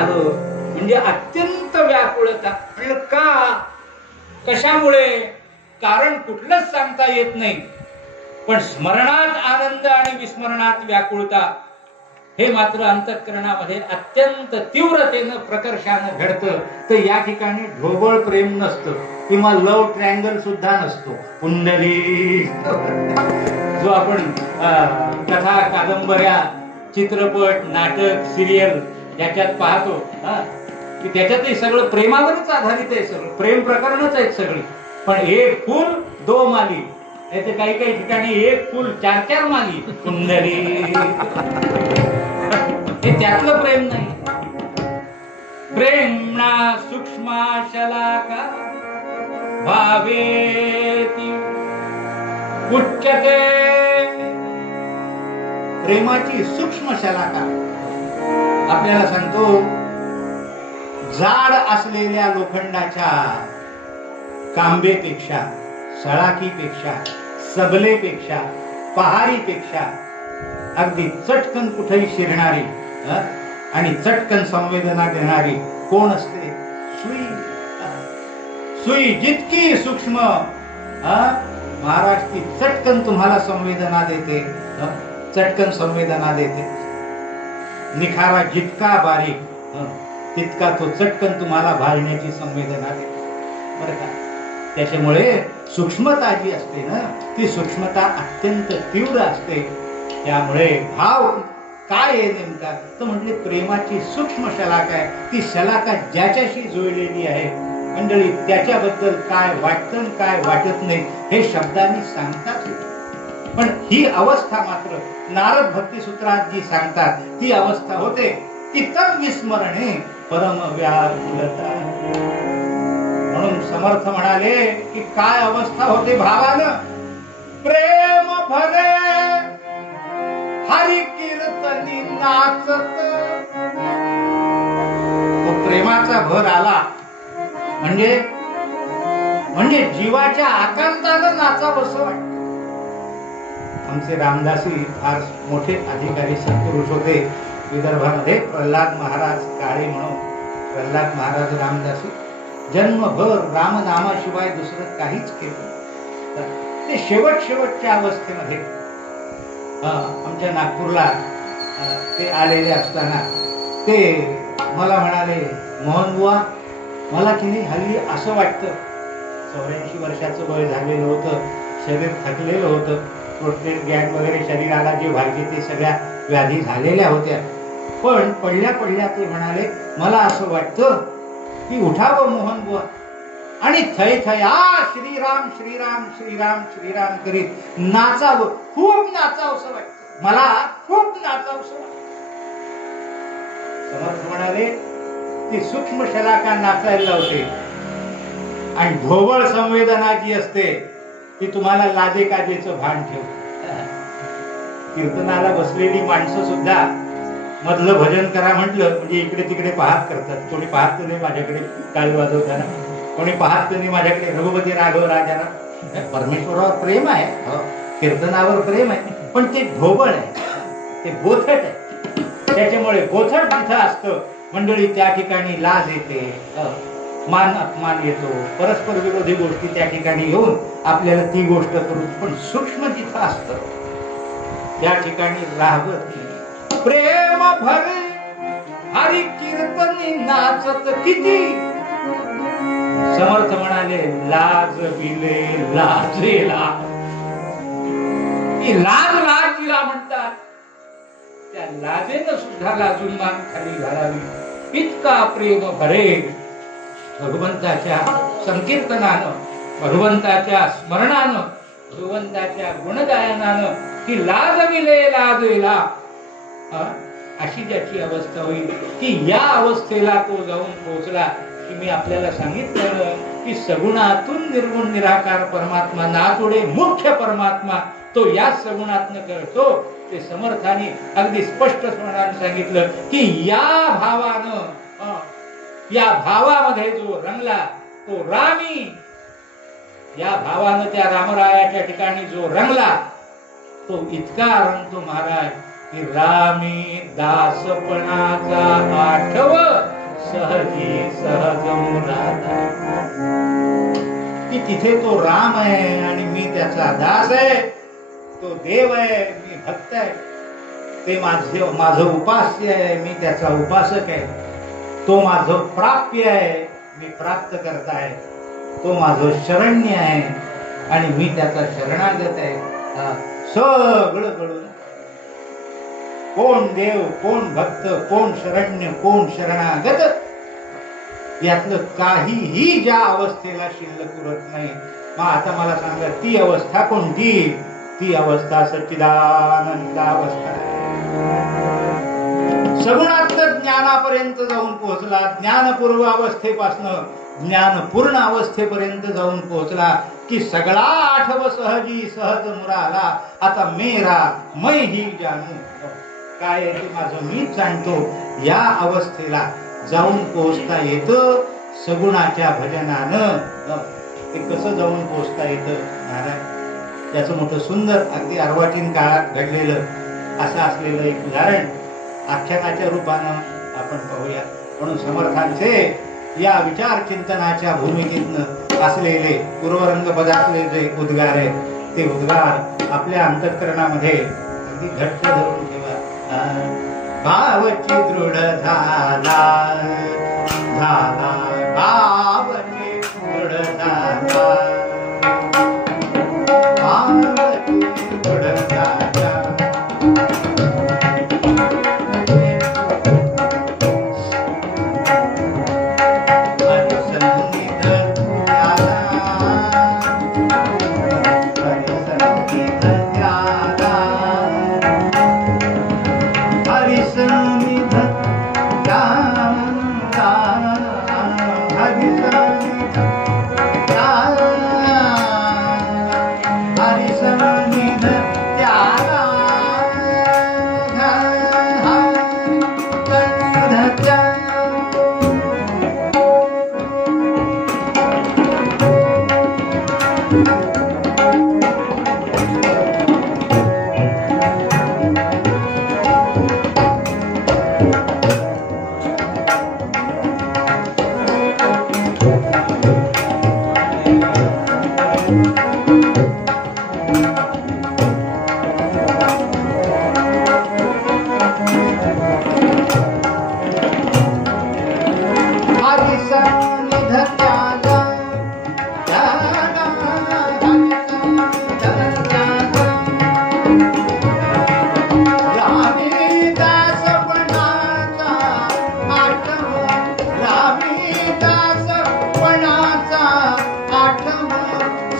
झालं म्हणजे अत्यंत व्याकुळता. म्हणलं का, कशामुळे, कारण कुठलंच सांगता येत नाही, पण स्मरणात आनंद आणि विस्मरणात व्याकुळता हे मात्र अंतःकरणामध्ये अत्यंत तीव्रतेनं प्रकर्षानं घडतं. तर या ठिकाणी ढोबळ प्रेम नसतं किंवा लव ट्रँगल सुद्धा नसतो. पुंडली जो आपण कथा, कादंबऱ्या, चित्रपट, नाटक, सिरियल याच्यात पाहतो की त्याच्यातही सगळं प्रेमावरच आधारित आहे, सगळं प्रेम प्रकरणच आहेत सगळी. पण एक फूल दो माली, याचे काही काही ठिकाणी एक फूल चार चार माली. पुंडली हे त्यातलं प्रेम नाही. प्रेमणा सूक्ष्मा शलाका भावेती उच्यते. प्रेमाची सूक्ष्म शलाका आपल्याला सांगतो, जाड असलेल्या लोखंडाच्या कांबेपेक्षा, सळाकीपेक्षा, सबलेपेक्षा, पहारीपेक्षा अगदी चटकन कुठेही शिरणारी आणि चटकन संवेदना देणारी कोण असते? सुई. सुई जितकी सूक्ष्म महाराज ती चटकन तुम्हाला संवेदना देते, चटकन संवेदना देते. निखारा जितका बारीक तितका तो चटकन तुम्हाला भाजण्याची संवेदना देते, बरं का. त्याच्यामुळे सूक्ष्मता जी असते ना, ती सूक्ष्मता अत्यंत तीव्र असते. त्यामुळे भाव काय आहे नेमका, तर म्हटले प्रेमाची सूक्ष्म शलाका आहे. ती शलाका ज्याच्याशी जुळलेली आहे मंडळी, त्याच्याबद्दल काय वाटतं काय वाटत नाही हे शब्दांनी सांगताच येत. पण ही अवस्था मात्र नारद भक्ती सूत्रात जी सांगतात ती अवस्था होते की तद विस्मरणे परम व्याकुलता. म्हणून समर्थ म्हणाले की काय अवस्था होते भावानं, प्रेम भरे हरी कीर्तनी नाचत. तो प्रेमाचा भर आला म्हणजे जीवाच्या आकांतानं नाचावंसं वाटतं. आमचे रामदासी फार मोठे अधिकारी सत्पुरुष होते विदर्भामध्ये. प्रल्हाद महाराज काळे म्हणून, प्रल्हाद महाराज रामदासी जन्मभर रामनामाशिवाय दुसरं काहीच केलं. ते शेवटच्या अवस्थेमध्ये आमच्या नागपूरला ते आलेले असताना ते मला म्हणाले, मोहन बुवा मला की नाही हल्ली असं वाटतं, 84 वर्षाचं वय झालेलं होतं, शरीर थकलेलं होतं, प्रोस्टेट गॅस वगैरे शरीराला जे व्हायचे ते सगळ्या व्याधी झालेल्या होत्या. पण पडल्या ते म्हणाले, मला असं वाटतं की उठावं मोहन बुवा आणि थय श्रीराम श्रीराम श्रीराम श्रीराम करीत नाचावं, खूप नाचावंसं वाटतं, मला खूप नाचावंसं वाटतं. समर्थ म्हणाले ती सूक्ष्म शलाका नाचायला लावते आणि ढोबळ संवेदना जी असते ती तुम्हाला लाजे काजेचं भान ठेवते. कीर्तनाला बसलेली माणसं सुद्धा मधलं भजन करा म्हटलं म्हणजे इकडे तिकडे पाहत करतात. कोणी पाहत नाही माझ्याकडे टाळी वाजवताना, कोणी पाहत नाही माझ्याकडे रघुपती राघव राजाला. परमेश्वरावर प्रेम आहे, कीर्तनावर प्रेम आहे, पण ते ढोबळ आहे, ते बोथट आहे. त्याच्यामुळे बोथट जिथं असतं मंडळी त्या ठिकाणी लाज येते, मान अपमान येतो, परस्पर विरोधी गोष्टी त्या ठिकाणी येऊन आपल्याला ती गोष्ट करू. पण सूक्ष्म जिथं असतं त्या ठिकाणी राहवत नाही. प्रेम भरे हरी कीर्तनी नाचत किती. समर्थ म्हणाले लाज बिले लाजेला. ती लाज तिला म्हणतात. त्या लाजेनं सुद्धा लाजून मान खाली घालावी, इतका प्रेम भरे भगवंताच्या संकीर्तनानं, भगवंताच्या स्मरणानं, भगवंताच्या गुणगायनानं ती लाज बिले लाजेला. अशी ज्याची अवस्था होईल की या अवस्थेला तो जाऊन पोहोचला की मी आपल्याला सांगितलं की सगुणातून निर्गुण निराकार परमात्मा नातोडे मुख्य परमात्मा तो या सगुणातनं कळतो. ते समर्थाने अगदी स्पष्ट स्मरणाने सांगितलं की या भावानं, या भावामध्ये जो रंगला तो रामी, या भावानं त्या रामरायाच्या ठिकाणी जो रंगला तो इतका रंगतो महाराज की रामी दासपणाचा आठव सहजी सहज मुरादा, की तिथे तो राम आहे आणि मी त्याचा दास आहे, तो देव आहे मी भक्त आहे, ते माझं उपास्य आहे मी त्याचा उपासक आहे, तो माझं प्राप्य आहे मी प्राप्त करता आहे, तो माझं शरण्य आहे आणि मी त्याचा शरणागत आहे. सगळं कळून कोण देव कोण भक्त कोण शरण्य कोण शरणागत यातलं काहीही ज्या अवस्थेला शिल्लक उरत नाही. मग आता मला सांगा ती अवस्था कोणती? ती अवस्था सच्चिदानंद अवस्था. सगुणात्म ज्ञानापर्यंत जाऊन पोहोचला, ज्ञानपूर्व अवस्थेपासनं ज्ञानपूर्ण अवस्थेपर्यंत जाऊन पोहोचला की सगळा आठव सहजी सहज मुराला. आता मेरा मै ही जानू, काय आहे ते माझं मीच जाणतो. या अवस्थेला जाऊन पोहोचता येतं सगुणाच्या भजनानं. ते कसं जाऊन पोहोचता येतं महाराज, त्याचं मोठं सुंदर अगदी अर्वाचीन काळात घडलेलं असं असलेलं एक उदाहरण आख्यानाच्या रूपानं आपण पाहूया. म्हणून समर्थांचे या विचार चिंतनाच्या भूमिकेतनं असलेले पूर्वरंग पदातले जे उद्गार आहे ते उद्गार आपल्या अंतःकरणामध्ये अगदी घट्ट धरून ठेवा. भावची दृढ झाला झाला भावची दृढ झाला, भावची दृढ झाला.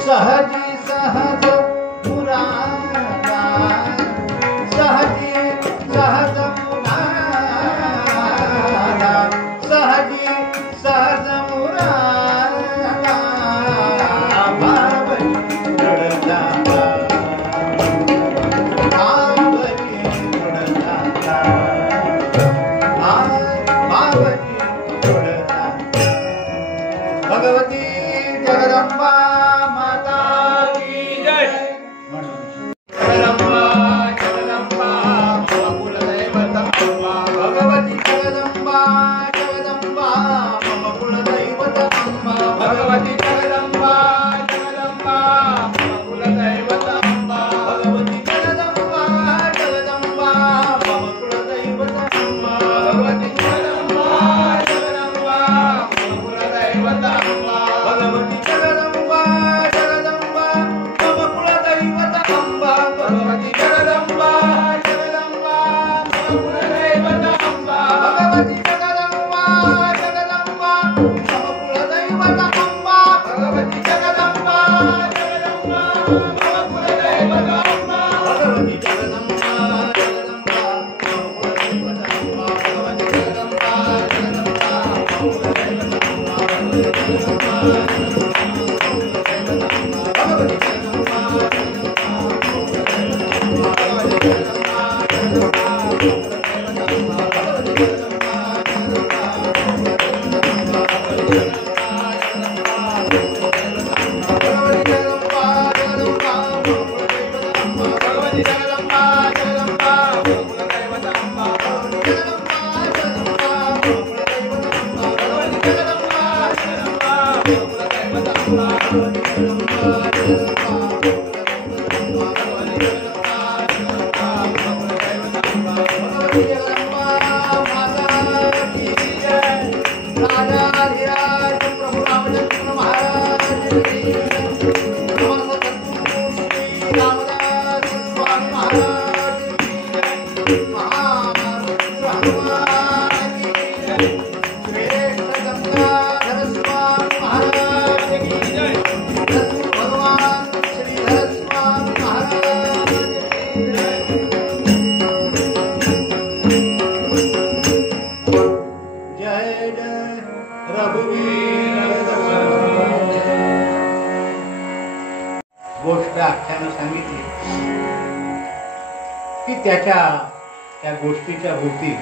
सहजी सहज मुरादा, सहजी सहज मुरादा, सहजी सहज मुरादा. भावची दृढ झाला, भावची दृढ झाला, भावची दृढ झाला. भगवती जगदंबा गोष्ट आख्यानं सांगितली की त्या गोष्टीच्या भोवती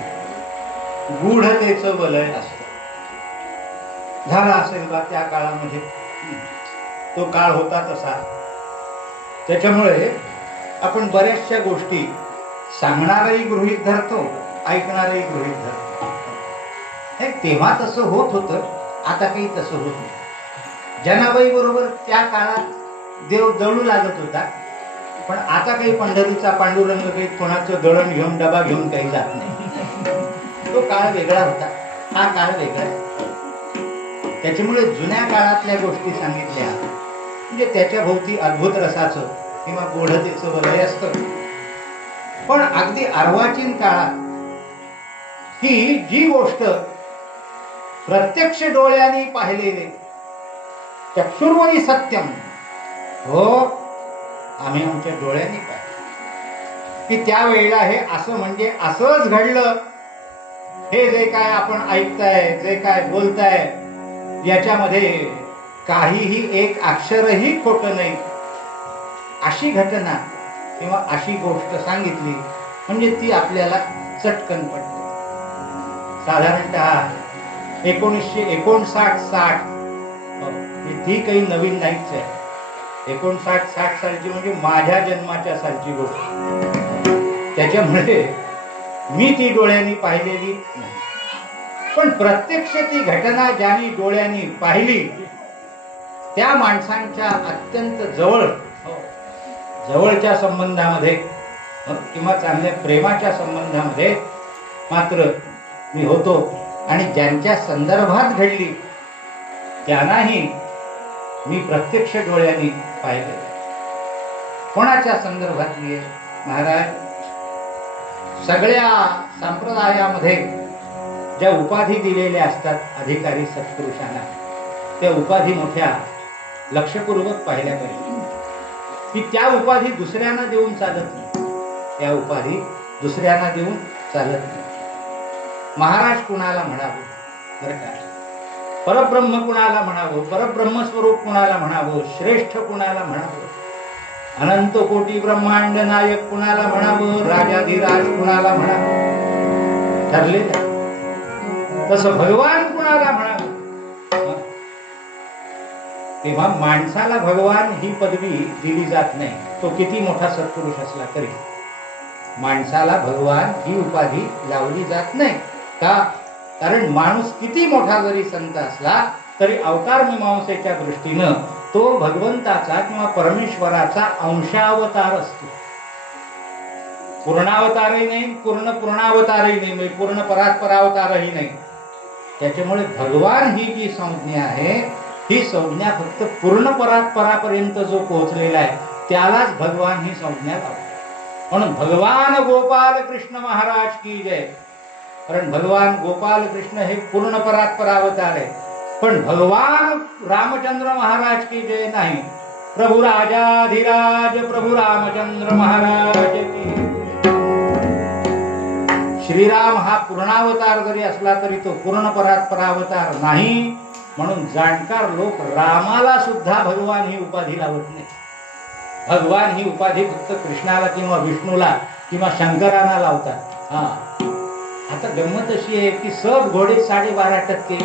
गूढतेचं वलय असतं. झाला असेल बा त्या काळामध्ये, तो काळ होता तसा. त्याच्यामुळे आपण बऱ्याचशा गोष्टी सांगणारही गृहीत धरतो, ऐकणारही गृहीत धरतो. तेव्हा तसं होत होतं, आता काही तसं होत नाही. जनाबाई बरोबर त्या काळात देव दळू लागत होता, पण आता काही पंढरीचा पांडुरंग काही कोणाचं दळण घेऊन डबा घेऊन काही जात नाही. तो काळ वेगळा होता, हा काळ वेगळा. त्याच्यामुळे जुन्या काळातल्या गोष्टी सांगितल्या म्हणजे त्याच्या भोवती अद्भुत रसाचं किंवा गोढतेचं वलय असतं. पण अगदी अर्वाचीन काळात ही जी गोष्ट प्रत्यक्ष डोळ्यांनी पाहिलेले चक्षुर्वयी सत्यम, हो आम्ही आमच्या डोळ्यांनी पाहिलं की त्यावेळेला हे असं म्हणजे असंच घडलं. हे जे काय आपण ऐकताय, जे काय बोलताय, याच्यामध्ये काहीही एक अक्षरही खोटं नाही. अशी घटना किंवा अशी गोष्ट सांगितली म्हणजे ती आपल्याला चटकन पडते. साधारणतः 1959-60 ती काही नवीन नाहीच आहे. 59-60 सालची म्हणजे माझ्या जन्माच्या सालची गोष्ट. त्याच्यामुळे मी ती डोळ्यांनी पाहिलेली नाही. पण प्रत्यक्ष ती घटना ज्यांनी डोळ्यांनी पाहिली त्या माणसांच्या अत्यंत जवळच्या संबंधामध्ये किंवा चांगल्या प्रेमाच्या संबंधामध्ये मात्र मी होतो. आणि ज्यांच्या संदर्भात घडली त्यांनाही मी प्रत्यक्ष डोळ्यांनी पाहिले. कोणाच्या संदर्भातली आहे महाराज? सगळ्या संप्रदायामध्ये ज्या उपाधी दिलेल्या असतात अधिकारी सत्पुरुषांना, त्या उपाधी मोठ्या लक्षपूर्वक पाहिल्या पाहिजे की त्या उपाधी दुसऱ्यांना देऊन चालत नाही. त्या उपाधी दुसऱ्यांना देऊन चालत नाही. महाराज कुणाला म्हणावं बरं का, परब्रह्म कुणाला म्हणावं, परब्रह्मस्वरूप कुणाला म्हणावं, श्रेष्ठ कुणाला म्हणावं, अनंत कोटी ब्रह्मांड नायक कुणाला म्हणावं, राजाधिराज कुणाला म्हणावं ठरलेलं. तसं भगवान कुणाला म्हणावं. तेव्हा माणसाला भगवान ही पदवी दिली जात नाही, तो किती मोठा सत्पुरुष असला तरी. माणसाला भगवान ही उपाधी लावली जात नाही. का? कारण माणूस किती मोठा जरी संत असला तरी अवतार मीमांसेच्या दृष्टीनं तो भगवंताचा किंवा परमेश्वराचा अंशावतार असतो. पूर्णावतारही नाही, पूर्णावतारही नाही, म्हणजे पूर्ण परात्परावतारही नाही. त्याच्यामुळे भगवान ही जी संज्ञा आहे ही संज्ञा फक्त पूर्ण परात्परापर्यंत जो पोहोचलेला आहे त्यालाच भगवान ही संज्ञा लावतो. म्हणून भगवान गोपाल कृष्ण महाराज की जय. कारण भगवान गोपाल कृष्ण हे पूर्ण परात्परावतार आहे. पण भगवान रामचंद्र महाराज की जय नाही. प्रभु राजाधिराज प्रभु रामचंद्र महाराज की. श्रीराम हा पूर्णावतार जरी असला तरी तो पूर्ण परात्परावतार नाही. म्हणून जाणकार लोक रामाला सुद्धा भगवान ही उपाधी लावत नाही. भगवान ही उपाधी फक्त कृष्णाला किंवा विष्णूला किंवा शंकरांना लावतात. आता गंमत अशी आहे की सब घोडे 12.5%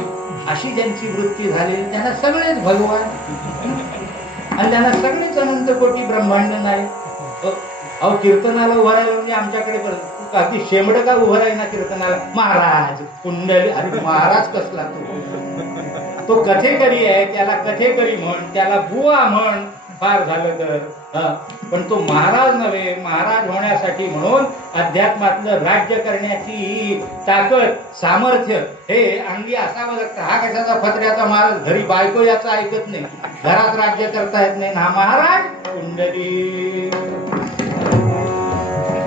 अशी ज्यांची वृत्ती झालेली त्यांना सगळेच भगवान आणि त्यांना सगळेच अनंत कोटी ब्रह्मांड नाही. अहो कीर्तनाला उभा राहिला म्हणजे आमच्याकडे अगदी शेंबड का उभं राहील ना कीर्तनाला, महाराज कुंडली. अरे महाराज कसला तो कथेकरी आहे, त्याला कथेकरी म्हण, त्याला बुवा म्हण फार झालं तर. पण तो महाराज नव्हे. महाराज होण्यासाठी म्हणून अध्यात्मातलं राज्य करण्याची ताकद सामर्थ्य हे अंगी असावं लागतं. हा कशाचा फत्र्याचा महाराज, घरी बायको याचं ऐकत नाही, घरात राज्य करता येत नाही, हा महाराज कुंडली.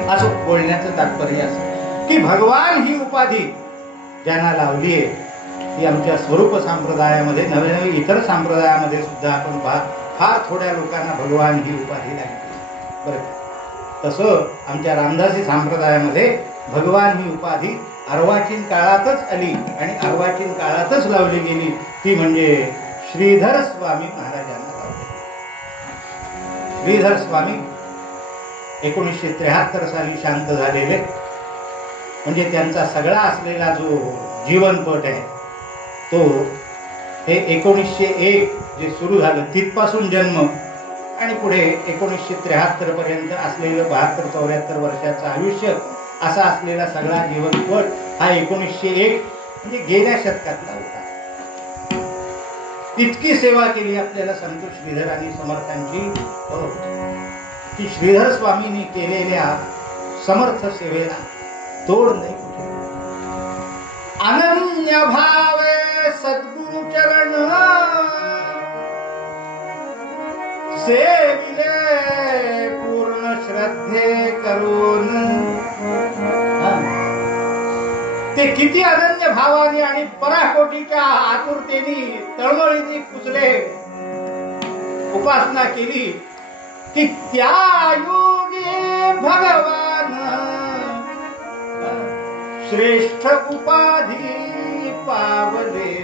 असं बोलण्याचं तात्पर्य असं की भगवान ही उपाधी ज्यांना लावली आहे ती आमच्या स्वरूप संप्रदायामध्ये नवे नवे इतर संप्रदायामध्ये सुद्धा आपण फार थोड्या लोकांना भगवान ही उपाधी लागली बरं. तसं आमच्या रामदासी संप्रदायामध्ये भगवान ही उपाधी अर्वाचीन काळातच आली आणि अर्वाचीन काळातच लावली गेली. ती म्हणजे श्रीधर स्वामी महाराजांना लावली. श्रीधर स्वामी 1973 साली शांत झालेले, म्हणजे त्यांचा सगळा असलेला जो जीवनपट आहे तो हे 1901 जे सुरू झालं तिथपासून जन्म आणि पुढे 1973 पर्यंत असलेलं 72-74 वर्षाचं आयुष्य असा असलेला सगळा जीवनपट हा 1901 म्हणजे गेल्या शतकातला होता. इतकी सेवा केली आपल्याला संत श्रीधर आणि समर्थांची की श्रीधर स्वामींनी केलेल्या समर्थ सेवेला तोड नाही. अनन्य भावे सद्गुरु चरण सेविले पूर्ण श्रद्धे करून. ते किती अनन्य भावाने आणि पराकोटीच्या आतुरतेने तळमळीने कुचले उपासना केली की त्या योगी भगवान श्रेष्ठ उपाधी पावले.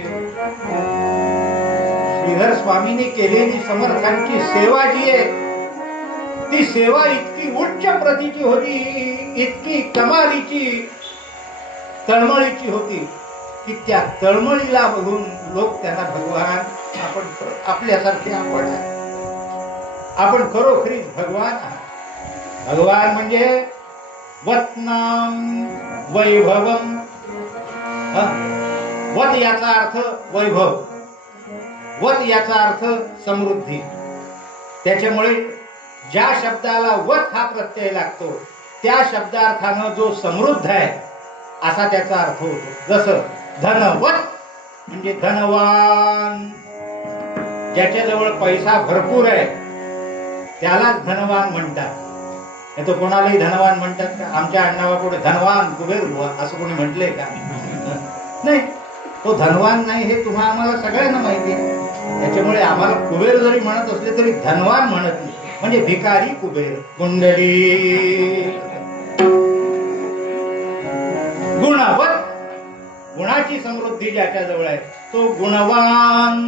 श्रीधर स्वामींनी केलेली समर्थांची सेवा जी आहे ती सेवा इतकी उच्च प्रतीची होती, इतकी कमालीची तळमळीची होती की त्या तळमळीला बघून लोक त्यांना भगवान आपण आपल्यासारखे आपण खरोखरीच भगवान आहात. भगवान म्हणजे वत्नाम वैभवम. वत याचा अर्थ वैभव, वत याचा अर्थ समृद्धी. त्याच्यामुळे ज्या शब्दाला वत हा प्रत्यय लागतो त्या शब्दार्थानं जो समृद्ध आहे असा त्याचा अर्थ होतो. जसं धनवत म्हणजे धनवान, ज्याच्याजवळ पैसा भरपूर आहे त्यालाच धनवान म्हणतात. नाही तो कोणालाही धनवान म्हणतात का? आमच्या अण्णावापुढे धनवान कुबेर बुवा असं कोणी म्हटलंय का? नाही, तो धनवान नाही हे तुम्हा आम्हाला सगळ्यांना माहिती आहे. त्याच्यामुळे आम्हाला कुबेर जरी म्हणत असले तरी धनवान म्हणत नाही, म्हणजे भिकारी कुबेर. कुंडली गुणवत, गुणाची समृद्धी ज्याच्या जवळ आहे तो गुणवान.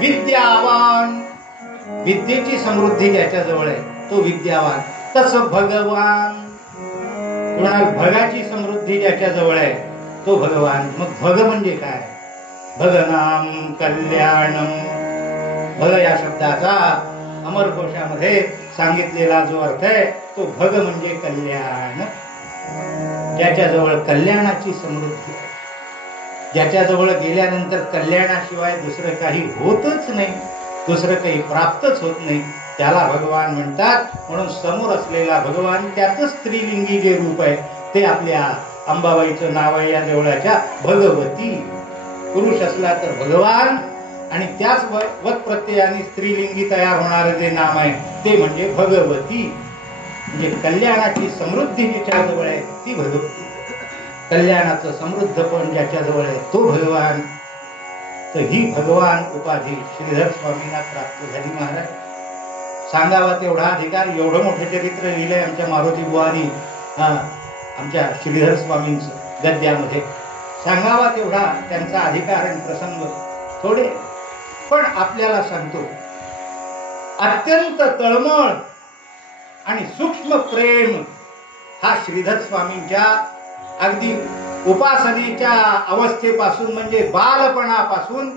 विद्यावान, विद्येची समृद्धी ज्याच्या जवळ आहे तो विद्यावान. तसं भगवान, भगाची समृद्धी ज्याच्या जवळ आहे तो भगवान. मग भग म्हणजे काय? भगनाम कल्याणम. भग या शब्दाचा अमरकोशामध्ये सांगितलेला जो अर्थ आहे तो भग म्हणजे कल्याण. ज्याच्याजवळ कल्याणाची समृद्धी आहे, ज्याच्याजवळ गेल्यानंतर कल्याणाशिवाय दुसरं काही होतच नाही, दुसरं काही प्राप्तच होत नाही, त्याला भगवान म्हणतात. म्हणून समोर असलेला भगवान त्याचं स्त्रीलिंगी जे रूप आहे ते आपल्या अंबाबाईचं नाव आहे या देवळाच्या भगवती. पुरुष असला तर भगवान आणि त्याच वत प्रत्ययाने स्त्रीलिंगी तयार होणारं जे नाम आहे ते म्हणजे भगवती. म्हणजे कल्याणाची समृद्धी जिच्या जवळ आहे ती भगवती, कल्याणाचं समृद्धपण ज्याच्या जवळ आहे तो भगवान. तर ही भगवान उपाधी श्रीधर स्वामींना प्राप्त झाली. महाराज सांगावा तेवढा अधिकार, एवढं मोठं चरित्र लिहिलंय आमच्या मारुती बुवानी आमच्या श्रीधर स्वामींचं गद्यामध्ये. सांगावा तेवढा त्यांचा अधिकार आणि प्रसंग थोडे, पण आपल्याला सांगतो अत्यंत तळमळ आणि सूक्ष्म प्रेम हा श्रीधर स्वामींच्या अगदी उपासनेच्या अवस्थेपासून म्हणजे बालपणापासून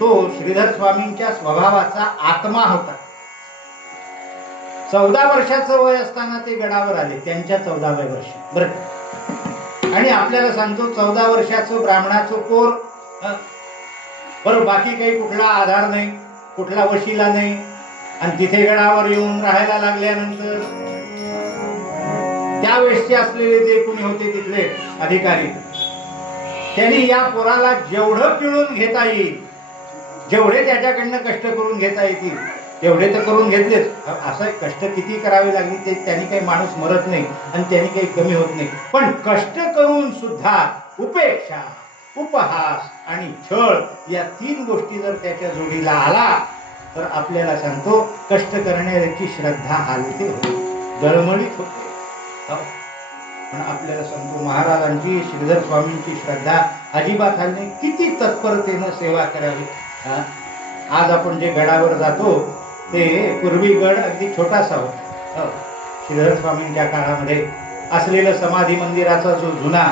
तो श्रीधर स्वामींच्या स्वभावाचा आत्मा होता. 14 वर्षाचं वय असताना ते गडावर आले, त्यांच्या 14व्या वर्षी. बरं, आणि आपल्याला सांगतो 14 वर्षाचं ब्राह्मणाचं पोर, बरं, बाकी काही कुठला आधार नाही, कुठला वशिला नाही, आणि तिथे गडावर येऊन राहायला लागल्यानंतर त्यावेळेसचे असलेले जे कोणी होते तिथले अधिकारी त्यांनी या पोराला जेवढं पिळून घेता येईल, जेवढे त्याच्याकडनं कष्ट करून घेता येतील एवढे तर करून घेतलेच. असं कष्ट किती करावे लागले ते त्यांनी काही माणूस मरत नाही आणि त्यांनी काही कमी होत नाही. पण कष्ट करून सुद्धा उपेक्षा, उपहास आणि छळ या 3 गोष्टी जर त्याच्या जोडीला आला तर आपल्याला सांगतो कष्ट करण्याची श्रद्धा हालते होते, जळमळीत होते. पण आपल्याला सांगतो महाराजांची, श्रीधर स्वामींची श्रद्धा अजिबात हालणे, किती तत्परतेनं सेवा करावी. आज आपण जे गडावर जातो ते पूर्वी गड अगदी छोटासा होता. श्रीधर स्वामींच्या काळामध्ये असलेलं समाधी मंदिराचा जो जुना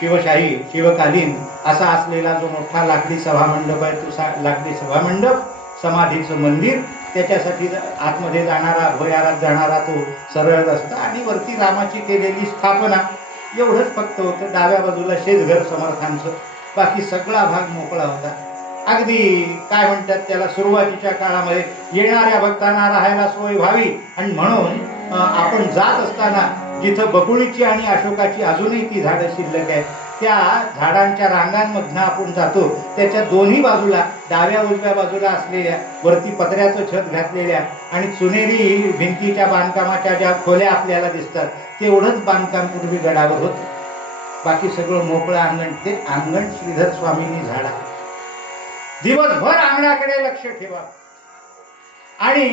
शिवशाही शिवकालीन असा असलेला जो मोठा लाकडी सभामंडप आहे, तो लाकडी सभामंडप, समाधीचं मंदिर, त्याच्यासाठी आतमध्ये जाणारा, भुयारात जाणारा तो सरळ रस्ता आणि वरती रामाची केलेली स्थापना, एवढंच फक्त होतं. डाव्या बाजूला शेतघर समर्थांचं, बाकी सगळा भाग मोकळा होता. अगदी काय म्हणतात त्याला, सुरुवातीच्या काळामध्ये येणाऱ्या भक्तांना राहायला सोय व्हावी आणि म्हणून आपण जात असताना जिथं बकुळीची आणि अशोकाची अजूनही ती झाडं शिल्लक आहेत, त्या झाडांच्या रांगांमधनं आपण जातो. त्याच्या दोन्ही बाजूला, डाव्या उजव्या बाजूला असलेल्या, वरती पत्र्याचं छत घातलेल्या आणि चुनेरी भिंतीच्या बांधकामाच्या ज्या खोल्या आपल्याला दिसतात, तेवढंच बांधकाम पूर्वी गडावर होतं. बाकी सगळं मोकळं अंगण. ते अंगण श्रीधर स्वामींनी झाडा. दिवसभर अंगणाकडे लक्ष ठेवा. आणि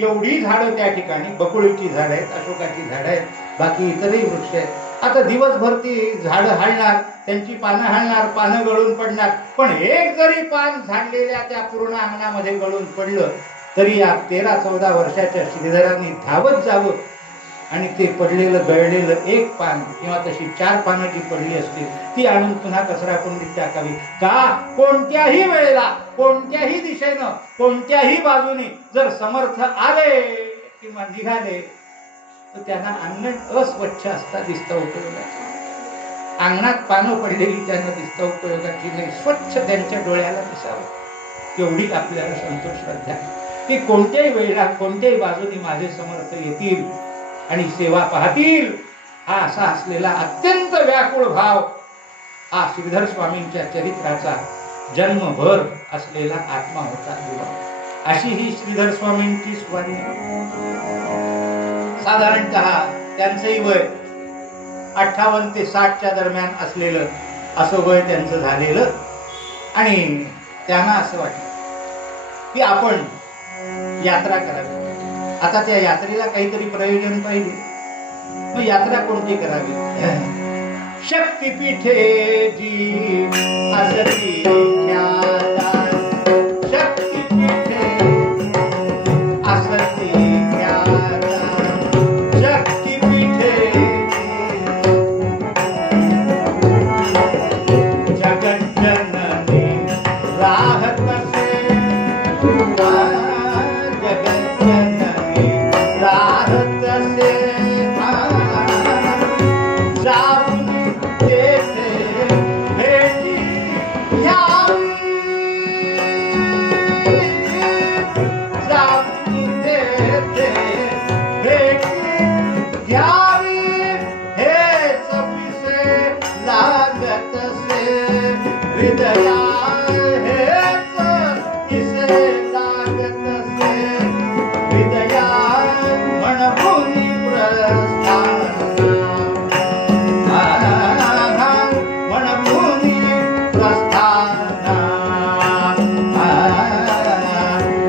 एवढी झाडं त्या ठिकाणी, बकुळीची झाड आहेत, अशोकाची झाड आहेत, बाकी इतरही वृक्ष आहेत. आता दिवसभर ती झाडं हालणार, त्यांची पानं हालणार, पानं गळून पडणार. पण एक जरी पान झाडलेल्या त्या पूर्ण अंगणामध्ये गळून पडलं तरी या 13-14 वर्षाच्या श्रीधरांनी धावत जावं आणि ते पडलेलं गळलेलं एक पान किंवा तशी 4 पानं जी पडली असतील ती आणून पुन्हा कचरा कुंडीत टाकावी. का? कोणत्याही वेळेला, कोणत्याही दिशेनं, कोणत्याही बाजूने जर समर्थ आले किंवा निघाले तर त्यांना अंगण अस्वच्छ असता दिसता उपयोगाची, अंगणात पानं पडलेली त्यांना दिसता उपयोगाची नाही, स्वच्छ त्यांच्या डोळ्याला दिसावं. एवढी आपल्याला संतोष श्रद्धा की कोणत्याही वेळेला, कोणत्याही बाजूने माझे समर्थ येतील आणि सेवा पाहतील, हा असा असलेला अत्यंत व्याकुळ भाव हा श्रीधर स्वामींच्या चरित्राचा जन्मभर असलेला आत्मा होता. अशी ही श्रीधर स्वामींची स्वामी. साधारणतः त्यांचंही वय 58 ते 60च्या दरम्यान असलेलं असं वय त्यांचं झालेलं. आणि त्यांना असं वाटलं की आपण यात्रा करावी. आता त्या यात्रेला काहीतरी प्रयोजन पाहिजे. मग यात्रा कोणती करावी? शक्तिपीठे जी असती ख्याता, शक्तिपीठे असती ख्याता, शक्तिपीठे जगज्जननी राहतसे, जगज्जननी राहतसे, जाऊन तेथे भेटी घ्यावी, जाऊन तेथे भेटी घ्यावी, हेच पिसे लागतसे हृदया, हेच पिसे लागतसे हृदया, म्हणून प्रस्थान, म्हणून प्रस्थान,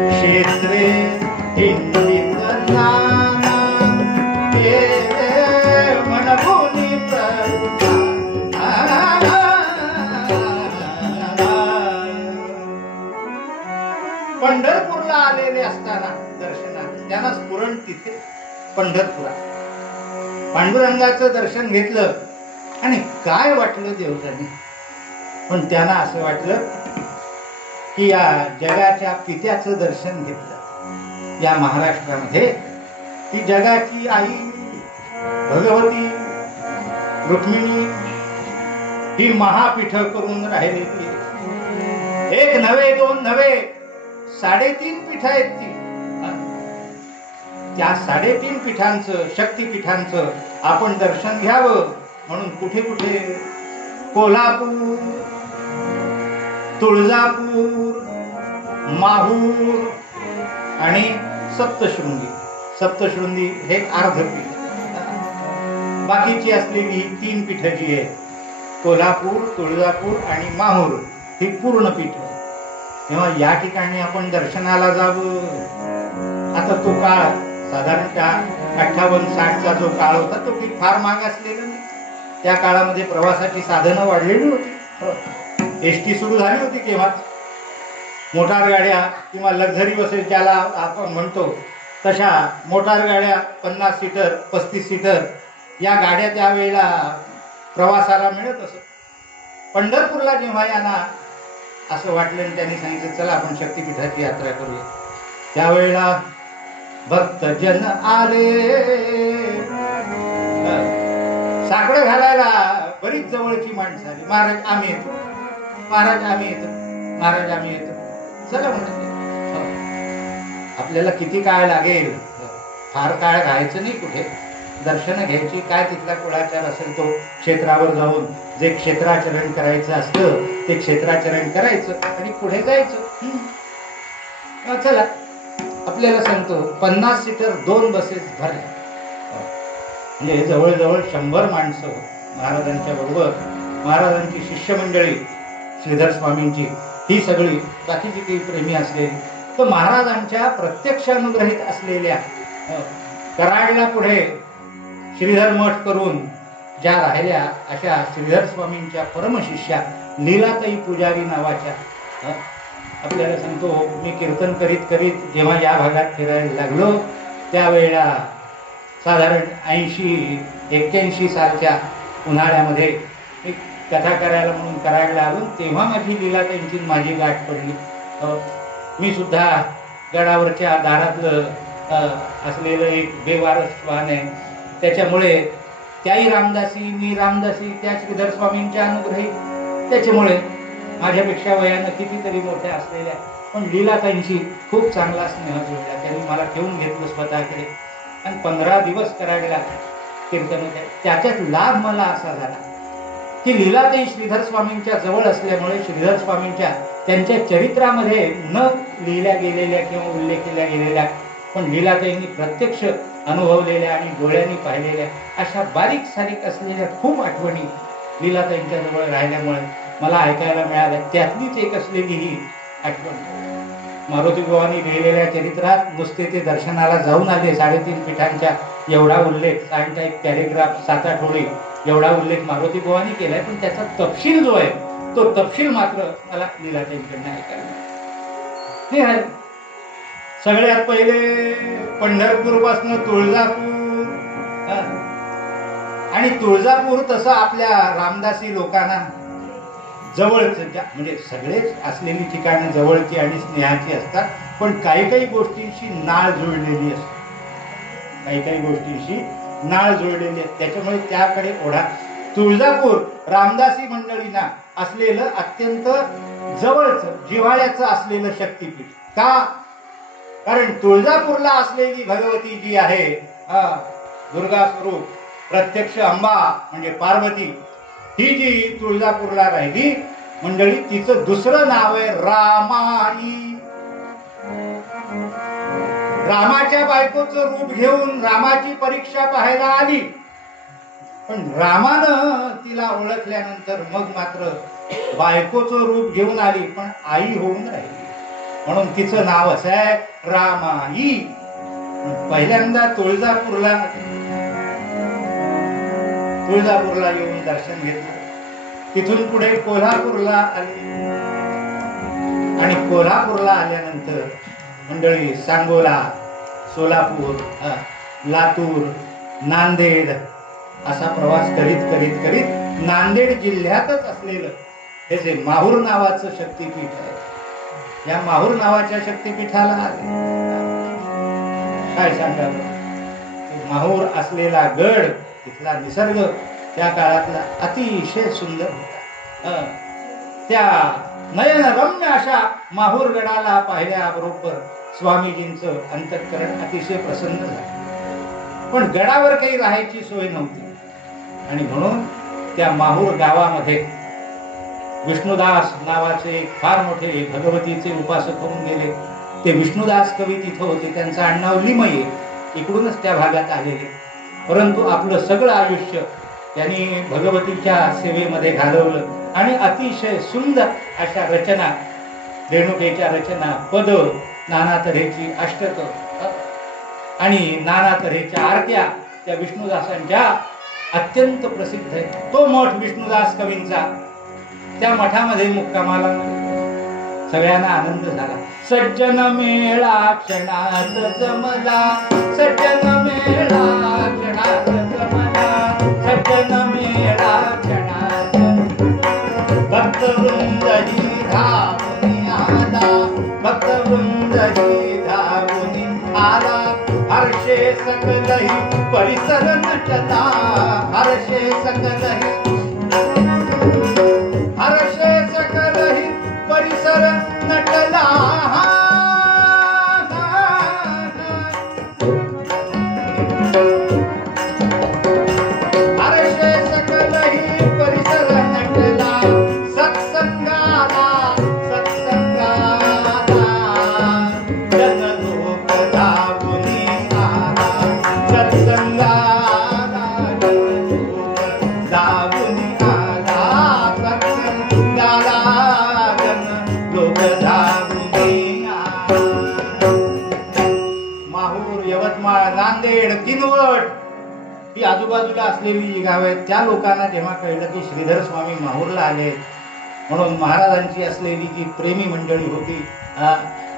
क्षेत्रे हिंदित नाना, म्हणून प्रस्थान. पंढरपूरला आलेले असताना दर्शनात त्यांना स्फुरण तिथे पंढरपुरात पांडुरंगाचं दर्शन घेतलं आणि काय वाटलं देवतांनी. पण त्यांना असं वाटलं की या जगाच्या पित्याचं दर्शन घेतलं. या महाराष्ट्रामध्ये ती जगाची आई भगवती रुक्मिणी ही महापीठ करून राहिलेली. 1 नव्हे 2 नव्हे 3.5 पीठ आहेत ती. त्या 3.5 पीठांचं, शक्तिपीठांचं आपण दर्शन घ्यावं म्हणून कुठे कुठे कोल्हापूर, तुळजापूर, माहूर, आणि सप्तशृंगी. सप्तशृंगी हे अर्धपीठ. बाकीची असलेली 3 पीठं जी आहेत, कोल्हापूर, तुळजापूर आणि माहूर, ही पूर्ण पीठ. तेव्हा या ठिकाणी आपण दर्शनाला जावं. आता तो काळ साधारणतः 58-60चा जो काळ होता तो काही फार महाग असलेला नाही. त्या काळामध्ये प्रवासाची साधनं वाढलेली होती. एसटी सुरू झाली होती केव्हाच. मोटार गाड्या किंवा लक्झरी बसेस ज्याला आपण म्हणतो तशा मोटार गाड्या 50 सीटर 35 सीटर या गाड्या त्यावेळेला प्रवासाला मिळत असत. पंढरपूरला जेव्हा यांना असं वाटलं आणि त्यांनी सांगितलं चला आपण शक्तिपीठाची यात्रा करूया, त्यावेळेला भक्तजन आले. साकडं घालायला बरीच जवळची माणसं आली. महाराज आम्ही येतो, महाराज आम्ही येतो, महाराज आम्ही येतो. चला म्हणते आपल्याला किती काळ लागेल, फार काळ राहायचं नाही कुठे, दर्शन घ्यायची. काय तिथला कुळाचार असेल तो क्षेत्रावर जाऊन जे क्षेत्राचरण करायचं असतं ते क्षेत्राचरण करायचं आणि पुढे जायचं. चला आपल्याला सांगतो 50 सीटर 2 बसेस भरल्या. म्हणजे जवळजवळ 100 माणसं महाराजांच्या बरोबर. महाराजांची शिष्यमंडळी श्रीधर स्वामींची ही सगळी बाकीची काही प्रेमी असलेली, तर महाराजांच्या प्रत्यक्ष अनुग्रहित असलेल्या कराडला पुढे श्रीधर मठ करून ज्या राहिल्या अशा श्रीधर स्वामींच्या परमशिष्या लीलाताई पुजारी नावाच्या. आपल्याला सांगतो मी कीर्तन करीत करीत जेव्हा या भागात फिरायला लागलो त्यावेळेला साधारण 80-81 सालच्या उन्हाळ्यामध्ये एक कथा करायला म्हणून करायला आलो. तेव्हा माझी लीलाताईंची माझी गाठ पडली. मी सुद्धा गडावरच्या दारातलं असलेलं एक बेवारस श्वान आहे. त्याच्यामुळे त्याही रामदासी, मी रामदासी, त्या श्रीधर स्वामींच्या अनुग्रही. त्याच्यामुळे माझ्यापेक्षा वयानं कितीतरी मोठ्या असलेल्या पण लीलाताईंशी खूप चांगला स्नेह जोडला. त्यांनी मला ठेवून घेतलं स्वतःकडे आणि 15 दिवस करायला कीर्तन होते. त्याच्यात लाभ मला असा झाला की लीलाताई श्रीधर स्वामींच्या जवळ असल्यामुळे श्रीधर स्वामींच्या त्यांच्या चरित्रामध्ये न लिहिल्या गेलेल्या किंवा उल्लेख केल्या गेलेल्या पण लीलाताईंनी प्रत्यक्ष अनुभवलेल्या आणि डोळ्यांनी पाहिलेल्या अशा बारीक सारीक असलेल्या खूप आठवणी लीलाताईंच्या जवळ राहिल्यामुळे मला ऐकायला मिळाल्या. त्यातलीच एक असलेली ही आठवण मारुती बुवांनी लिहिलेल्या चरित्रात नुसते ते दर्शनाला जाऊन आले 3.5 पीठांच्या एवढा उल्लेख, साधारणतः एक पॅरेग्राफ 7-8 ओळी एवढा उल्लेख मारुती बुवांनी केलाय, पण त्याचा तपशील जो आहे तो तपशील मात्र मला लीलाताईंकडनं ऐकायला. सगळ्यात पहिले पंढरपूर पासून तुळजापूर. आणि तुळजापूर तसं आपल्या रामदासी लोकांना जवळच, म्हणजे सगळेच असलेली ठिकाणं जवळची आणि स्नेहाची असतात, पण काही काही गोष्टींशी नाळ जुळलेली असते. काही काही गोष्टींशी नाळ जुळलेली असते. त्याच्यामुळे त्याकडे ओढा. तुळजापूर रामदासी मंडळींना असलेलं अत्यंत जवळचं जिव्हाळ्याचं असलेलं शक्तिपीठ. का? कारण तुळजापूरला असलेली भगवती जी आहे दुर्गा स्वरूप प्रत्यक्ष अंबा म्हणजे पार्वती, ही जी तुळजापूरला राहिली मंडळी, तिचं दुसरं नाव आहे रामाई. रामाच्या बायकोचं रूप घेऊन रामाची परीक्षा पाहायला आली, पण रामानं तिला ओळखल्यानंतर मग मात्र बायकोचं रूप घेऊन आली, पण आई होऊन राहिली. म्हणून तिचं नाव असं आहे रामाई. पहिल्यांदा तुळजापूरला येऊन दर्शन घेतलं. तिथून पुढे कोल्हापूरला आले आणि कोल्हापूरला आल्यानंतर मंडळी सांगोला, सोलापूर, लातूर, नांदेड असा प्रवास करीत करीत करीत नांदेड जिल्ह्यातच असलेलं हे जे माहूर नावाचं शक्तिपीठ आहे, या माहूर नावाच्या शक्तिपीठाला आले. काय सांगावं, माहूर असलेला गड, तिथला निसर्ग त्या काळातला अतिशय सुंदर होता. त्या नयनरम्य अशा माहूर गडाला पाहिल्याबरोबर स्वामीजींचं अंतःकरण अतिशय प्रसन्न झालं. पण गडावर काही राहायची सोय नव्हती आणि म्हणून त्या माहूर गावामध्ये विष्णुदास नावाचे फार मोठे भगवतीचे उपासक होऊन गेले. ते विष्णुदास कवी तिथं होते, त्यांचं आडनाव लिमये, इकडूनच त्या भागात आलेले. परंतु आपलं सगळं आयुष्य त्यांनी भगवतीच्या सेवेमध्ये घालवलं आणि अतिशय सुंदर अशा रचना, रेणुकेच्या रचना, पद, नाना तऱ्हेची अष्टक आणि नाना तऱ्हेच्या आरत्या त्या विष्णुदासांच्या अत्यंत प्रसिद्ध आहे. तो मठ विष्णुदास कवींचा, त्या मठामध्ये मुक्कामाला सगळ्यांना आनंद झाला. सज्जन मेळा क्षणात जमला, सज्जन मेळा क्षणात जमला, सज्जन मेळा क्षणात भक्तवृंद ही धावून आला, भक्तवृंद ही धावून आला. हर्षे सकलही परिसर नटला, हर्षे सकलही, हर्षे सकलही परिसर नटला. हर्षे सकलही परिसर नटला. सत्संगाला, सत्संगाला जन लोक धावून आला, सत्संगाला जन लोक धावून आला, सत्संगाला लोक धावून आला. माहूर, यवतमाळ, नांदेड, किनवट ही आजूबाजूला असलेली जी गाव आहेत, त्या लोकांना जेव्हा कळलं की श्रीधर स्वामी माहूरला आले, म्हणून महाराजांची असलेली जी प्रेमी मंडळी होती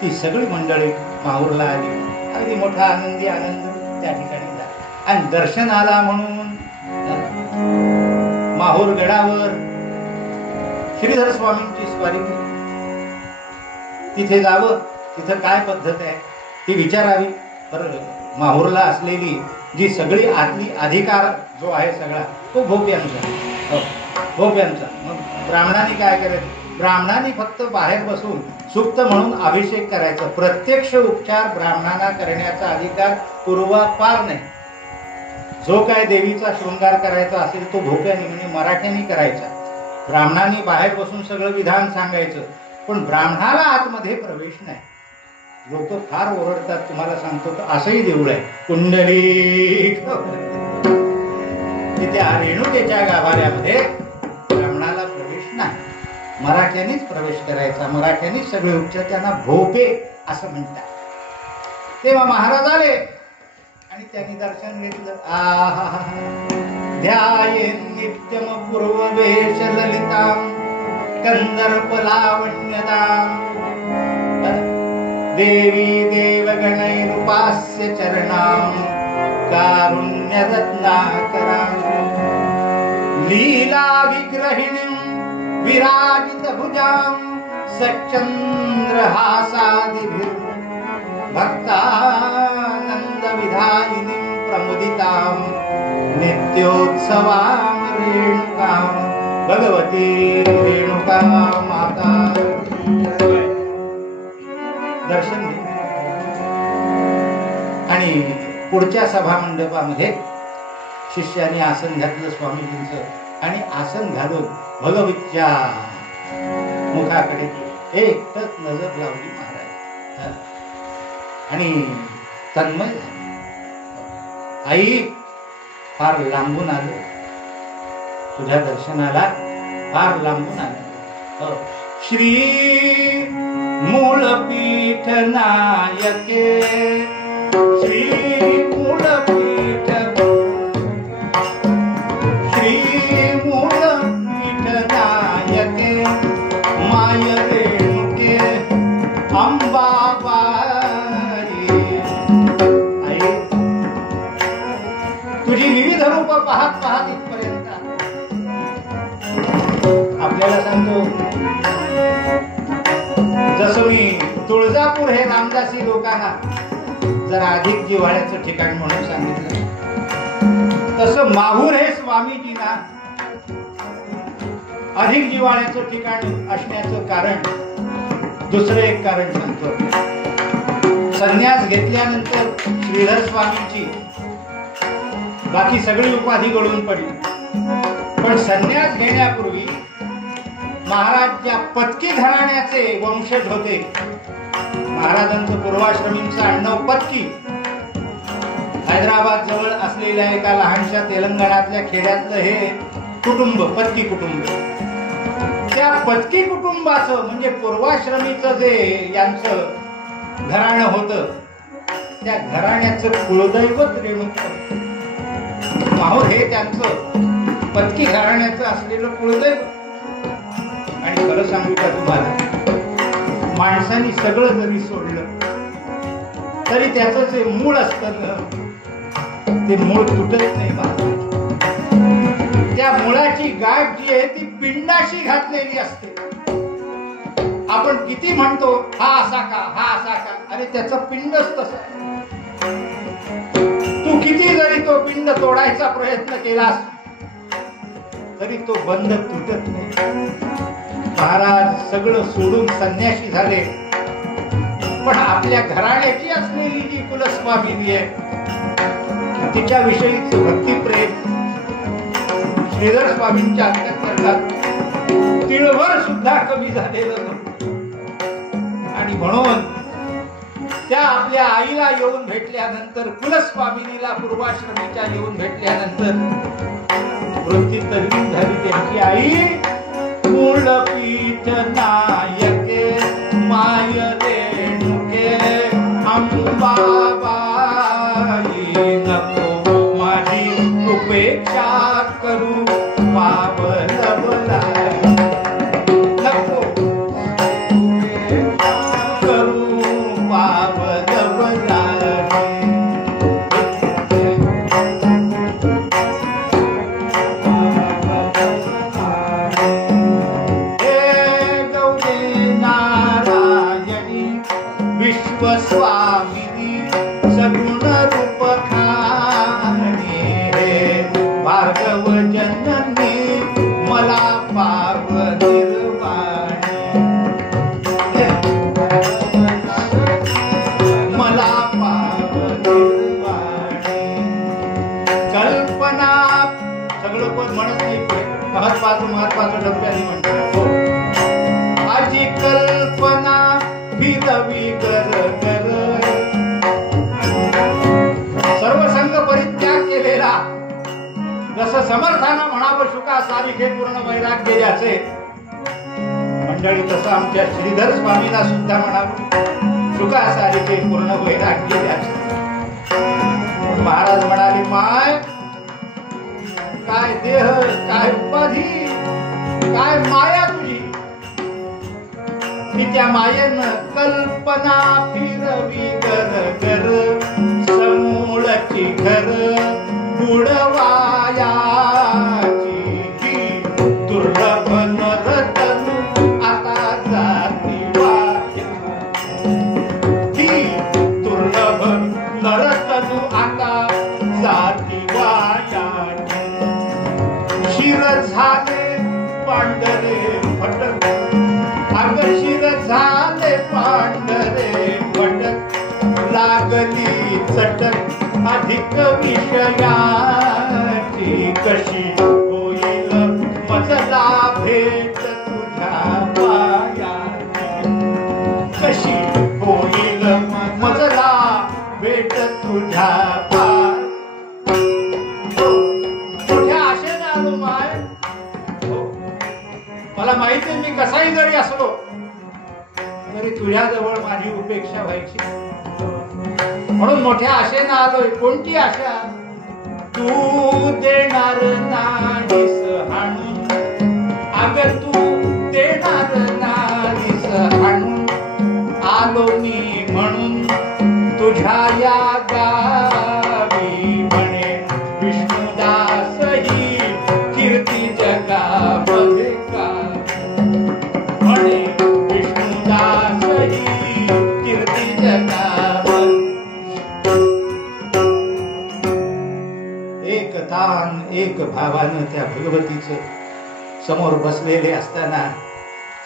ती सगळी मंडळी माहूरला आली. अगदी मोठा आनंदी आनंद त्या ठिकाणी झाला. आणि दर्शनाला म्हणून माहूर गडावर श्रीधर स्वामींची स्वारी केली. तिथे जावं, तिथं काय पद्धत आहे ती विचारावी. बरं, माहूरला असलेली जी सगळी आतली अधिकार जो आहे सगळा तो भोप्यांचा, भोप्यांचा. मग ब्राह्मणांनी काय करायचं? ब्राह्मणांनी फक्त बाहेर बसून सुक्त म्हणून अभिषेक करायचा. प्रत्यक्ष उपचार ब्राह्मणांना करण्याचा अधिकार पूर्वापार नाही. जो काय देवीचा शृंगार करायचा असेल तो भोप्यांनी म्हणजे मराठ्यांनी करायचा. ब्राह्मणांनी बाहेर बसून सगळं विधान सांगायचं, पण ब्राह्मणाला आतमध्ये प्रवेश नाही. लोक फार ओरडतात, तुम्हाला सांगतो तर असंही देऊळ आहे कुंडली, त्या रेणुकेच्या गाभाऱ्यामध्ये ब्राह्मणाला प्रवेश नाही. मराठ्यांनीच प्रवेश करायचा, मराठ्यांनीच सगळे उपचार, त्यांना भोपे असं म्हणतात. तेव्हा महाराज आले आणि त्यांनी दर्शन घेतलं. आहा, ध्यायेन नित्यम पूर्ववेश ललितां कंदर्प लावण्यतां देवी देवगणैरुपास्य चरणां कारुण्य रत्नाकरां लीला विग्रहिणीं विराजित भुजां सच्चंद्रहासादिभिः भक्तानंद विधायिनीं प्रमुदितां नित्योत्सवां रेणुकां भगवती रेणुका माता. दर्शन घे. आणि पुढच्या सभा मंडपामध्ये शिष्याने आसन घातलं स्वामीजींचं आणि आसन घालून भगवतीच्या मुखाकडे एकच नजर लावली महाराज आणि तन्मय झाले. आई, फार लांबून आलो, तुझ्या दर्शनाला फार लांबून आलो. श्री मूलपीठ नायके, श्री मूलपीठ, श्री मूलपीठ नायके माय रेणुके अंबाबाई. आई, तुझी विविध रूप पाहत पाहत इथपर्यंत आपल्याला सांगतो. जसं मी तुळजापूर हे रामदासी लोकांना जरा अधिक जिव्हाळ्याचं ठिकाण म्हणून सांगितलं, तसं माहूर हे स्वामीजींना अधिक जिव्हाळ्याचं ठिकाण असण्याचं कारण दुसरं एक कारण सांगतो. संन्यास घेतल्यानंतर श्रीधर स्वामींची बाकी सगळी उपाधी गळून पडली, पण संन्यास घेण्यापूर्वी महाराज ज्या पत्की घराण्याचे वंशज होते, महाराजांचं पूर्वाश्रमींचं आडनाव पत्की. हैदराबाद जवळ असलेल्या एका लहानशा तेलंगणातल्या खेड्यातलं हे कुटुंब पत्की कुटुंब. त्या पत्की कुटुंबाचं म्हणजे पूर्वाश्रमीचं जे यांचं घराणं होतं, त्या घराण्याचं कुलदैवत रेणुका माहूर हे त्यांचं पत्की घराण्याचं असलेलं कुलदैवत. आणि खरं सांगू का तुम्हाला, माणसाने सगळं जरी सोडलं तरी त्याचं जे मूळ असतं ते मूळ तुटत नाही. त्या मुळाची गाठ जी आहे ती पिंडाशी घातलेली असते. आपण किती म्हणतो हा असा का, हा असा का, अरे त्याचा पिंडच तसा. तू किती जरी तो पिंड तोडायचा प्रयत्न केलास तरी तो बंध तुटत नाही. महाराज सगळं सोडून संन्यासी झाले, पण आपल्या घराण्याची असलेली जी कुलस्वामिनी आहे तिच्याविषयीच भक्तिप्रेम श्रीधर स्वामींच्या अंतःकरणात तिळभर सुद्धा कमी झालेलं नव्हतं. आणि म्हणून त्या आपल्या आईला येऊन भेटल्यानंतर, कुलस्वामिनीला पूर्वाश्रमीच्या येऊन भेटल्यानंतर वृत्ती तरी झाली त्यांची आई. कुलपीठ नायके माय रेणुके अंबाबाई, नको माझी उपेक्षा करू पावलवलाई, नको करू पावलवलाई. हे गौरी नारायणी विश्वस्वामिनी सगुण रूप खाणी, हे भार्गव जननी मला पाव निर्वाणी, मला पाव निर्वाणी. कल्पना सगळं पण म्हणत नाही, महत्वाचं डब्याने म्हणतो. आजी कल्पना फिरवी गर गर, सर्व संघ परित्याग केलेला जसं समर्थानं म्हणावं शुका सारिखे पूर्ण वैराग्य याचे मंडळी, तसं आमच्या श्रीधर स्वामींना सुद्धा म्हणावं शुका सारिखे पूर्ण वैराग्य याचे. महाराज म्हणाले, माय काय देह, काय उपाधी, काय माया तुझी. मी त्या मायेनं कल्पना फिरवी गर गर, समूळची घर बुडवायाची, दुर्लभ नरतनु आता जाती वाया, दुर्लभ नरतनु आता जाती वाया. शिर झाले पांढरे फटक, अगं शिर झाले पांढरे फटक, लागली चटक अधिक विषयाची, कशी होईल मजला भेट तुझ्या पायाची, कशी होईल मजला भेट तुझ्या पाय. मोठ्या आशेने आलो माय, मला माहिती मी कसाही जरी असलो तरी तुझ्याजवळ माझी उपेक्षा व्हायची, म्हणून मोठ्या आशेनं आलोय. कोणती आशा? तू देणार नाहीस हाणून, अगं तू देणार नाहीस हाणून, आलो मी म्हणून तुझ्या या गावी, म्हणे विष्णुदास ही कीर्ती जगामध्ये का, म्हणे विष्णुदास ही कीर्ती जगामध्ये. एक तान एक भावानं त्या भगवतीचं समोर बसलेले असताना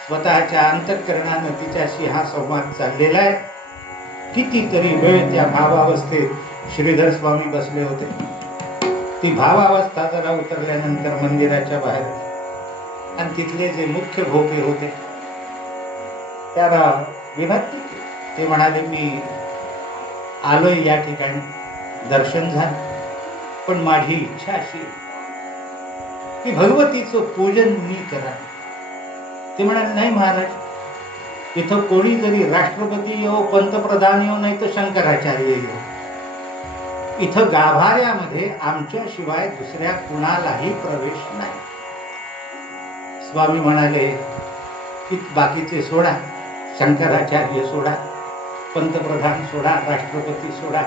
स्वतःच्या अंतःकरणानं तिच्याशी हा संवाद चाललेला आहे. कितीतरी वेळ त्या भावावस्थेत श्रीधर स्वामी बसले होते. ती भावावस्था जरा उतरल्यानंतर मंदिराच्या बाहेर आणि तिथले जे मुख्य भोके होते त्याला विनंती केली, ते म्हणाले, मी आलोय या ठिकाणी, दर्शन झालं, पण माझी इच्छा अशी की भगवतीचं पूजन मी करा. ते म्हणाले, नाही महाराज, इथं कोणी जरी राष्ट्रपती येऊ, पंतप्रधान येऊ, नाही तर शंकराचार्य येऊ, इथं गाभाऱ्यामध्ये आमच्याशिवाय दुसऱ्या कुणालाही प्रवेश नाही. स्वामी म्हणाले की बाकीचे सोडा, शंकराचार्य सोडा, पंतप्रधान सोडा, राष्ट्रपती सोडा,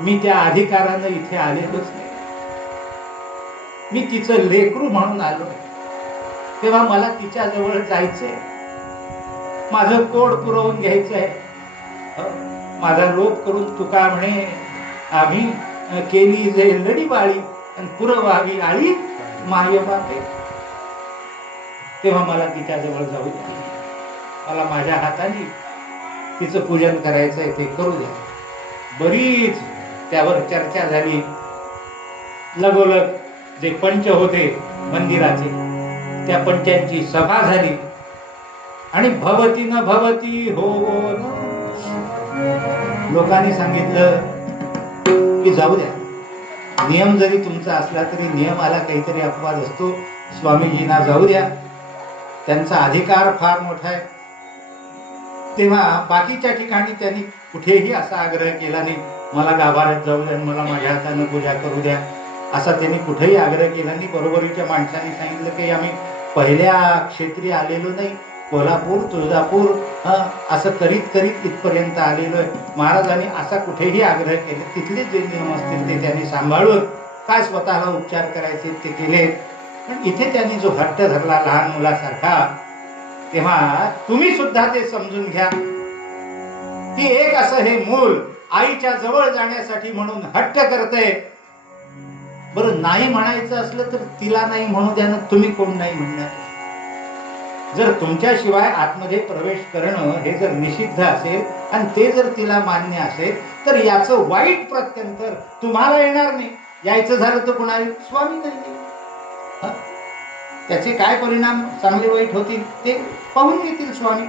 मी त्या अधिकारानं इथे आलेलोच नाही. मी तिचं लेकरू म्हणून आलो, तेव्हा मला तिच्या जवळ जायचंय, माझं कोड पुरवून घ्यायचंय. माझा लोप करून तुका म्हणे, आम्ही केली जे लढी बाळी आणि पुरवावी आळी माय बापे. तेव्हा मला तिच्या जवळ जाऊ द्या, मला माझ्या हाताने तिचं पूजन करायचंय, ते करू द्या. बरीच त्यावर चर्चा झाली. लगोलग जे पंच होते मंदिराचे, त्या पंचांची सभा झाली आणि भवती न भवती हो न. लोकांनी सांगितलं की जाऊ द्या, नियम जरी तुमचा असला तरी नियमाला काहीतरी अपवाद असतो, स्वामीजींना जाऊ द्या, त्यांचा अधिकार फार मोठा आहे. तेव्हा बाकीच्या ठिकाणी त्यांनी कुठेही असा आग्रह केला नाही, मला गाभाऱ्यात जाऊ द्या, मला माझ्या हातानं पूजा करू द्या, असा त्यांनी कुठेही आग्रह केला नाही. बरोबरीच्या माणसांनी सांगितलं की आम्ही पहिल्या क्षेत्री आलेलो नाही, कोल्हापूर, तुळजापूर असं करीत करीत इथपर्यंत आलेलो आहे. महाराजांनी असा कुठेही आग्रह केला, तिथले जे नियम असतील ते त्यांनी सांभाळून काय स्वतःला उपचार करायचे ते केले. पण इथे त्यांनी जो हट्ट धरला लहान मुलासारखा, तेव्हा तुम्ही सुद्धा ते समजून घ्या की एक असं हे मूल आईच्या जवळ जाण्यासाठी म्हणून हट्ट करते. बरं, नाही म्हणायचं असलं तर तिला नाही म्हणू द्या ना, तुम्ही कोण नाही म्हणणार. जर तुमच्याशिवाय आतमध्ये प्रवेश करणं हे जर निषिद्ध असेल आणि ते जर तिला मान्य असेल, तर याचं वाईट प्रत्यंतर तुम्हाला येणार नाही. यायचं झालं तर कुणाला स्वामी नाही, त्याचे काय परिणाम चांगले वाईट होतील ते पाहून घेतील स्वामी,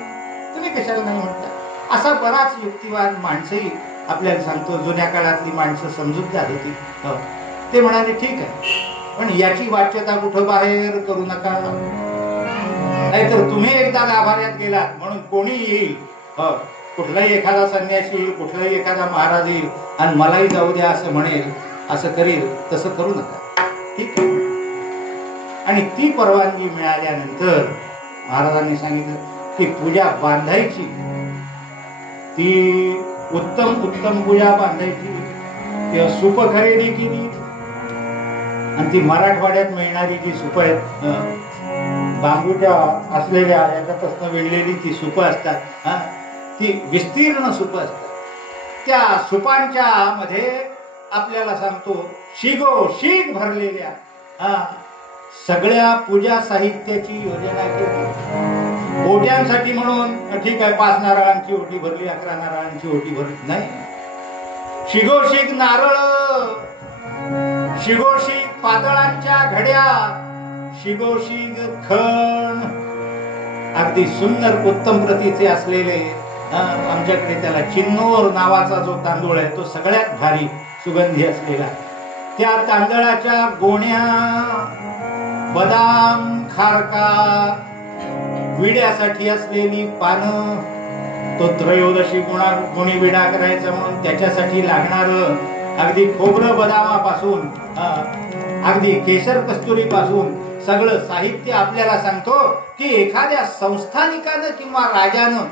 तुम्ही कशाला नाही म्हणता. असा बराच युक्तिवाद माणसंही आपल्याला सांगतो. जुन्या काळातली माणसं समजूतदार होती. ते म्हणाले ठीक आहे, पण याची वाच्यता कुठं बाहेर करू नका, नाहीतर तुम्ही एकदा गाभाऱ्यात गेलात म्हणून कोणी येईल, कुठलाही एखादा संन्यासी येईल, कुठलाही एखादा महाराज येईल आणि मलाही जाऊ द्या असं म्हणेल, असं करेल, तसं करू नका. ठीक आहे. आणि ती परवानगी मिळाल्यानंतर महाराजांनी सांगितलं की पूजा बांधायची, ती उत्तम उत्तम पूजा बांधायची. ती सूप खरेदी केली आणि ती मराठवाड्यात मिळणारी जी सूप आहेत, बांबूच्या असलेल्या याच्यापासून विणलेली ती सूप असतात, ती विस्तीर्ण सूप असतात. त्या सुपांच्या मध्ये आपल्याला सांगतो शिगोशीग भरलेल्या सगळ्या पूजा साहित्याची योजना केली. ओट्यांसाठी म्हणून ठीक आहे, 5 नारळांची ओटी भरली, 11 नारळांची ओटी भरली, नाही, शिगोशीग नारळ, शिगोशीग पातळांच्या घड्या, शिगोशीग खण, अगदी सुंदर उत्तम प्रतीचे असलेले. आमच्याकडे त्याला चिन्नोर नावाचा जो तांदूळ आहे तो सगळ्यात भारी सुगंधी असलेला, त्या तांदळाच्या गोण्या, बदाम, खारका, विड्यासाठी असलेली पानं, तो त्रयोदशी गुणी विडा करायचा म्हणून त्याच्यासाठी लागणार अगदी खोबरं बदामापासून अगदी केशर कस्तुरी पासून सगळं साहित्य आपल्याला सांगतो की एखाद्या संस्थानिकानं किंवा राजानं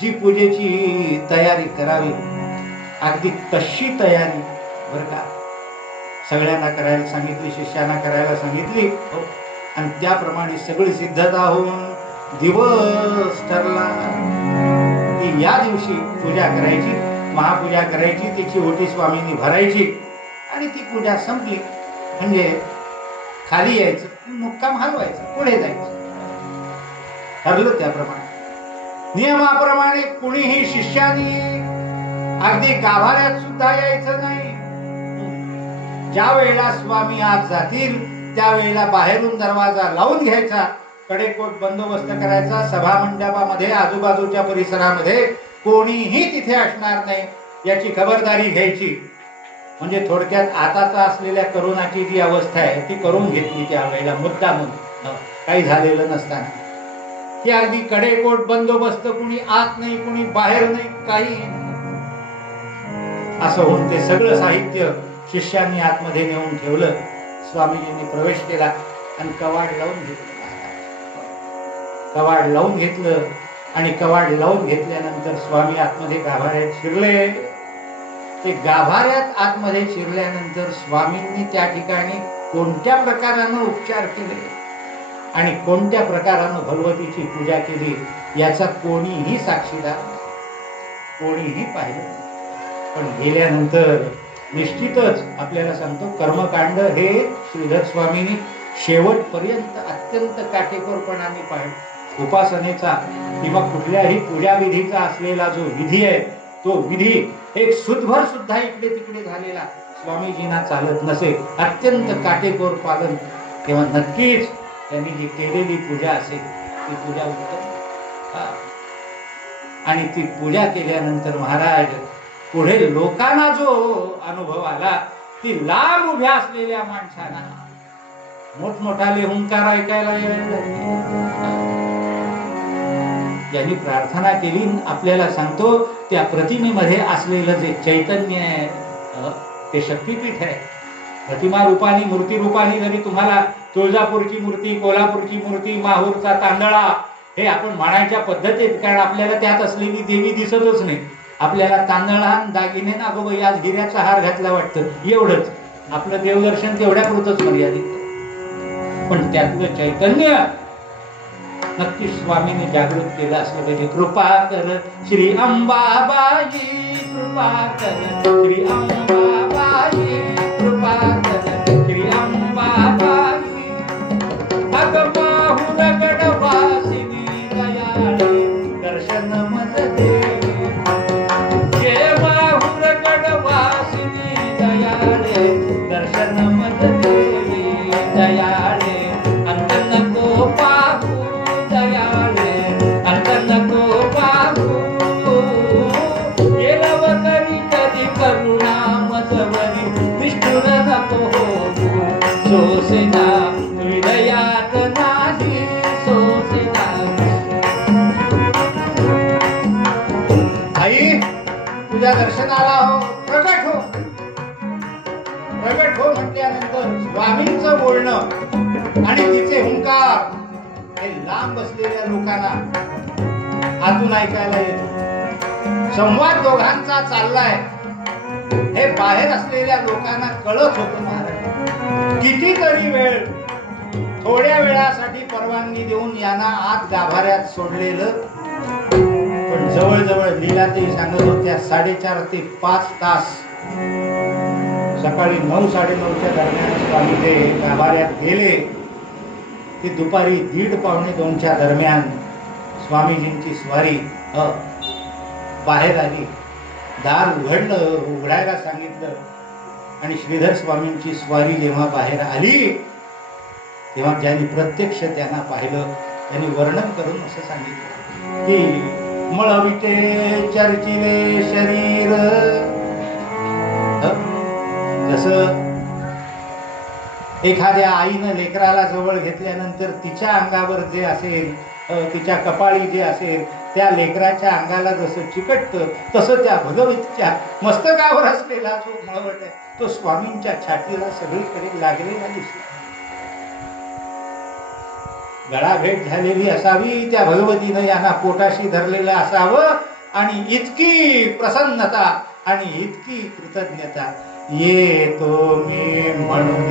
जी पूजेची तयारी करावी, अगदी तशी तयारी बरं का, सगळ्यांना करायला सांगितली, शिष्यांना करायला सांगितली आणि त्याप्रमाणे सगळी सिद्धता होऊन दिवस ठरला की या दिवशी पूजा करायची, महापूजा करायची, तिची ओटी स्वामींनी भरायची आणि ती पूजा संपली म्हणजे खाली यायचं, मुक्काम हलवायचं, पुढे जायचं. ठरलं त्याप्रमाणे, नियमाप्रमाणे कुणीही शिष्यानी अगदी गाभाऱ्यात सुद्धा यायचं नाही. ज्या वेळेला स्वामी आत जातील त्यावेळेला बाहेरून दरवाजा लावून घ्यायचा, कडेकोट बंदोबस्त करायचा. सभा मंडपामध्ये आजूबाजूच्या परिसरामध्ये कोणीही तिथे असणार नाही याची खबरदारी घ्यायची. म्हणजे थोडक्यात आताचा असलेल्या करोनाची जी अवस्था आहे ती करून घेतली त्यावेळेला मुद्दामून, काही झालेलं नसताना. की अगदी कडेकोट बंदोबस्त, कुणी आत नाही कुणी बाहेर नाही, काही असं होऊन ते सगळं साहित्य शिष्यांनी आतमध्ये नेऊन ठेवलं. स्वामीजींनी प्रवेश केला आणि कवाड लावून घेतलं. कवाड लावून घेतलं आणि कवाड लावून घेतल्यानंतर स्वामी आतमध्ये गाभाऱ्यात शिरले. ते गाभाऱ्यात आतमध्ये शिरल्यानंतर स्वामींनी त्या ठिकाणी कोणत्या प्रकारानं उपचार केले आणि कोणत्या प्रकारानं भगवतीची पूजा केली याचा कोणीही साक्षीदार, कोणीही पाहिलं. पण गेल्यानंतर निश्चितच आपल्याला सांगतो, कर्मकांड हे श्रीधर स्वामींनी शेवटपर्यंत अत्यंत काटेकोरपणाने पाहिलं. उपासनेचा किंवा कुठल्याही पूजा विधीचा असलेला जो विधी आहे तो विधी एक सुद्धभर सुद्धा इकडे तिकडे झालेला स्वामीजींना चालत नसे. अत्यंत काटेकोर पालन. तेव्हा नक्कीच त्यांनी जी केलेली पूजा असेल ती पूजा उत्तम. आणि ती पूजा केल्यानंतर महाराज पुढे लोकांना जो अनुभव आला, ती लांब उभ्या असलेल्या माणसांना मोठमोठाले हुंकार ऐकायला यायला लागले. ज्यांनी प्रार्थना केली, आपल्याला सांगतो त्या प्रतिमेमध्ये असलेलं जे चैतन्य आहे ते शक्तीपीठ आहे. प्रतिमा रूपानी, मूर्ती रूपानी जरी तुम्हाला तुळजापूरची मूर्ती, कोल्हापूरची मूर्ती, माहूरचा तांदळा हे आपण म्हणायच्या पद्धतीत, कारण आपल्याला त्यात असलेली देवी दिसतच नाही. आपल्याला तांदळा दागिने ना गो बाई आज हिऱ्याचा हार घातला वाटतं, एवढंच आपलं देवदर्शन तेवढ्यापुरतच मर्यादित. पण त्यातलं चैतन्य नक्की स्वामीने जागृत केलं असलं पाहिजे. कृपा कर श्री अंबाबाई, कृपा कर श्री अंबाबाई, कृपा कर श्री अंबाबाई. अग माहूर गडवासिनी दयाळे दर्शन मज देवी. जे माहूर गडवासिनी दयाळे दर्शन मज देवी. दयाळे अंत नको पाहू, दयाळे अंत नको पाहू. गेलव करी कधी करुणा मजवरी, निष्ठुर नको होऊ. सोसेना हृदयात नाही, सोसेना. आई तुझ्या दर्शनाला हो, प्रगट हो. प्रगट हो म्हटल्यानंतर स्वामींचं बोलणं आणि तिचे हुंकार हे लांब बसलेल्या लोकांना आतून ऐकायला येतो. संवाद दोघांचा चाललाय हे बाहेर असलेल्या लोकांना कळत होतं. महाराज कितीतरी वेळ, थोड्या वेळासाठी परवानगी देऊन यांना आत गाभाऱ्यात सोडलेलं, पण जवळजवळ लीलाताई सांगत होत्या 4.5 ते 5 तास. सकाळी 9-9:30च्या दरम्यान स्वामी ते गाभाऱ्यात गेले. ती दुपारी 1:30-1:45च्या दरम्यान स्वामीजींची स्वारी बाहेर आली. दार उघडायला सांगितलं आणि श्रीधर स्वामींची स्वारी जेव्हा बाहेर आली तेव्हा ज्यांनी प्रत्यक्ष त्यांना पाहिलं त्यांनी वर्णन करून असं सांगितलं की मळविटे चर्चिले शरीर. जसं एखाद्या आईनं लेकराला जवळ घेतल्यानंतर तिच्या अंगावर जे असेल, तिच्या कपाळी जे असेल, त्या लेकराच्या अंगाला जसं चिकटतं तसं त्या भगवतीच्या मस्तकावर असलेला जो मळवट आहे तो स्वामींच्या छातीला सगळीकडे लागलेला दिसला. गळाभेट झालेली असावी, त्या भगवतीनं यांना पोटाशी धरलेलं असावं आणि इतकी प्रसन्नता आणि इतकी कृतज्ञता. ये तो मी म्हणून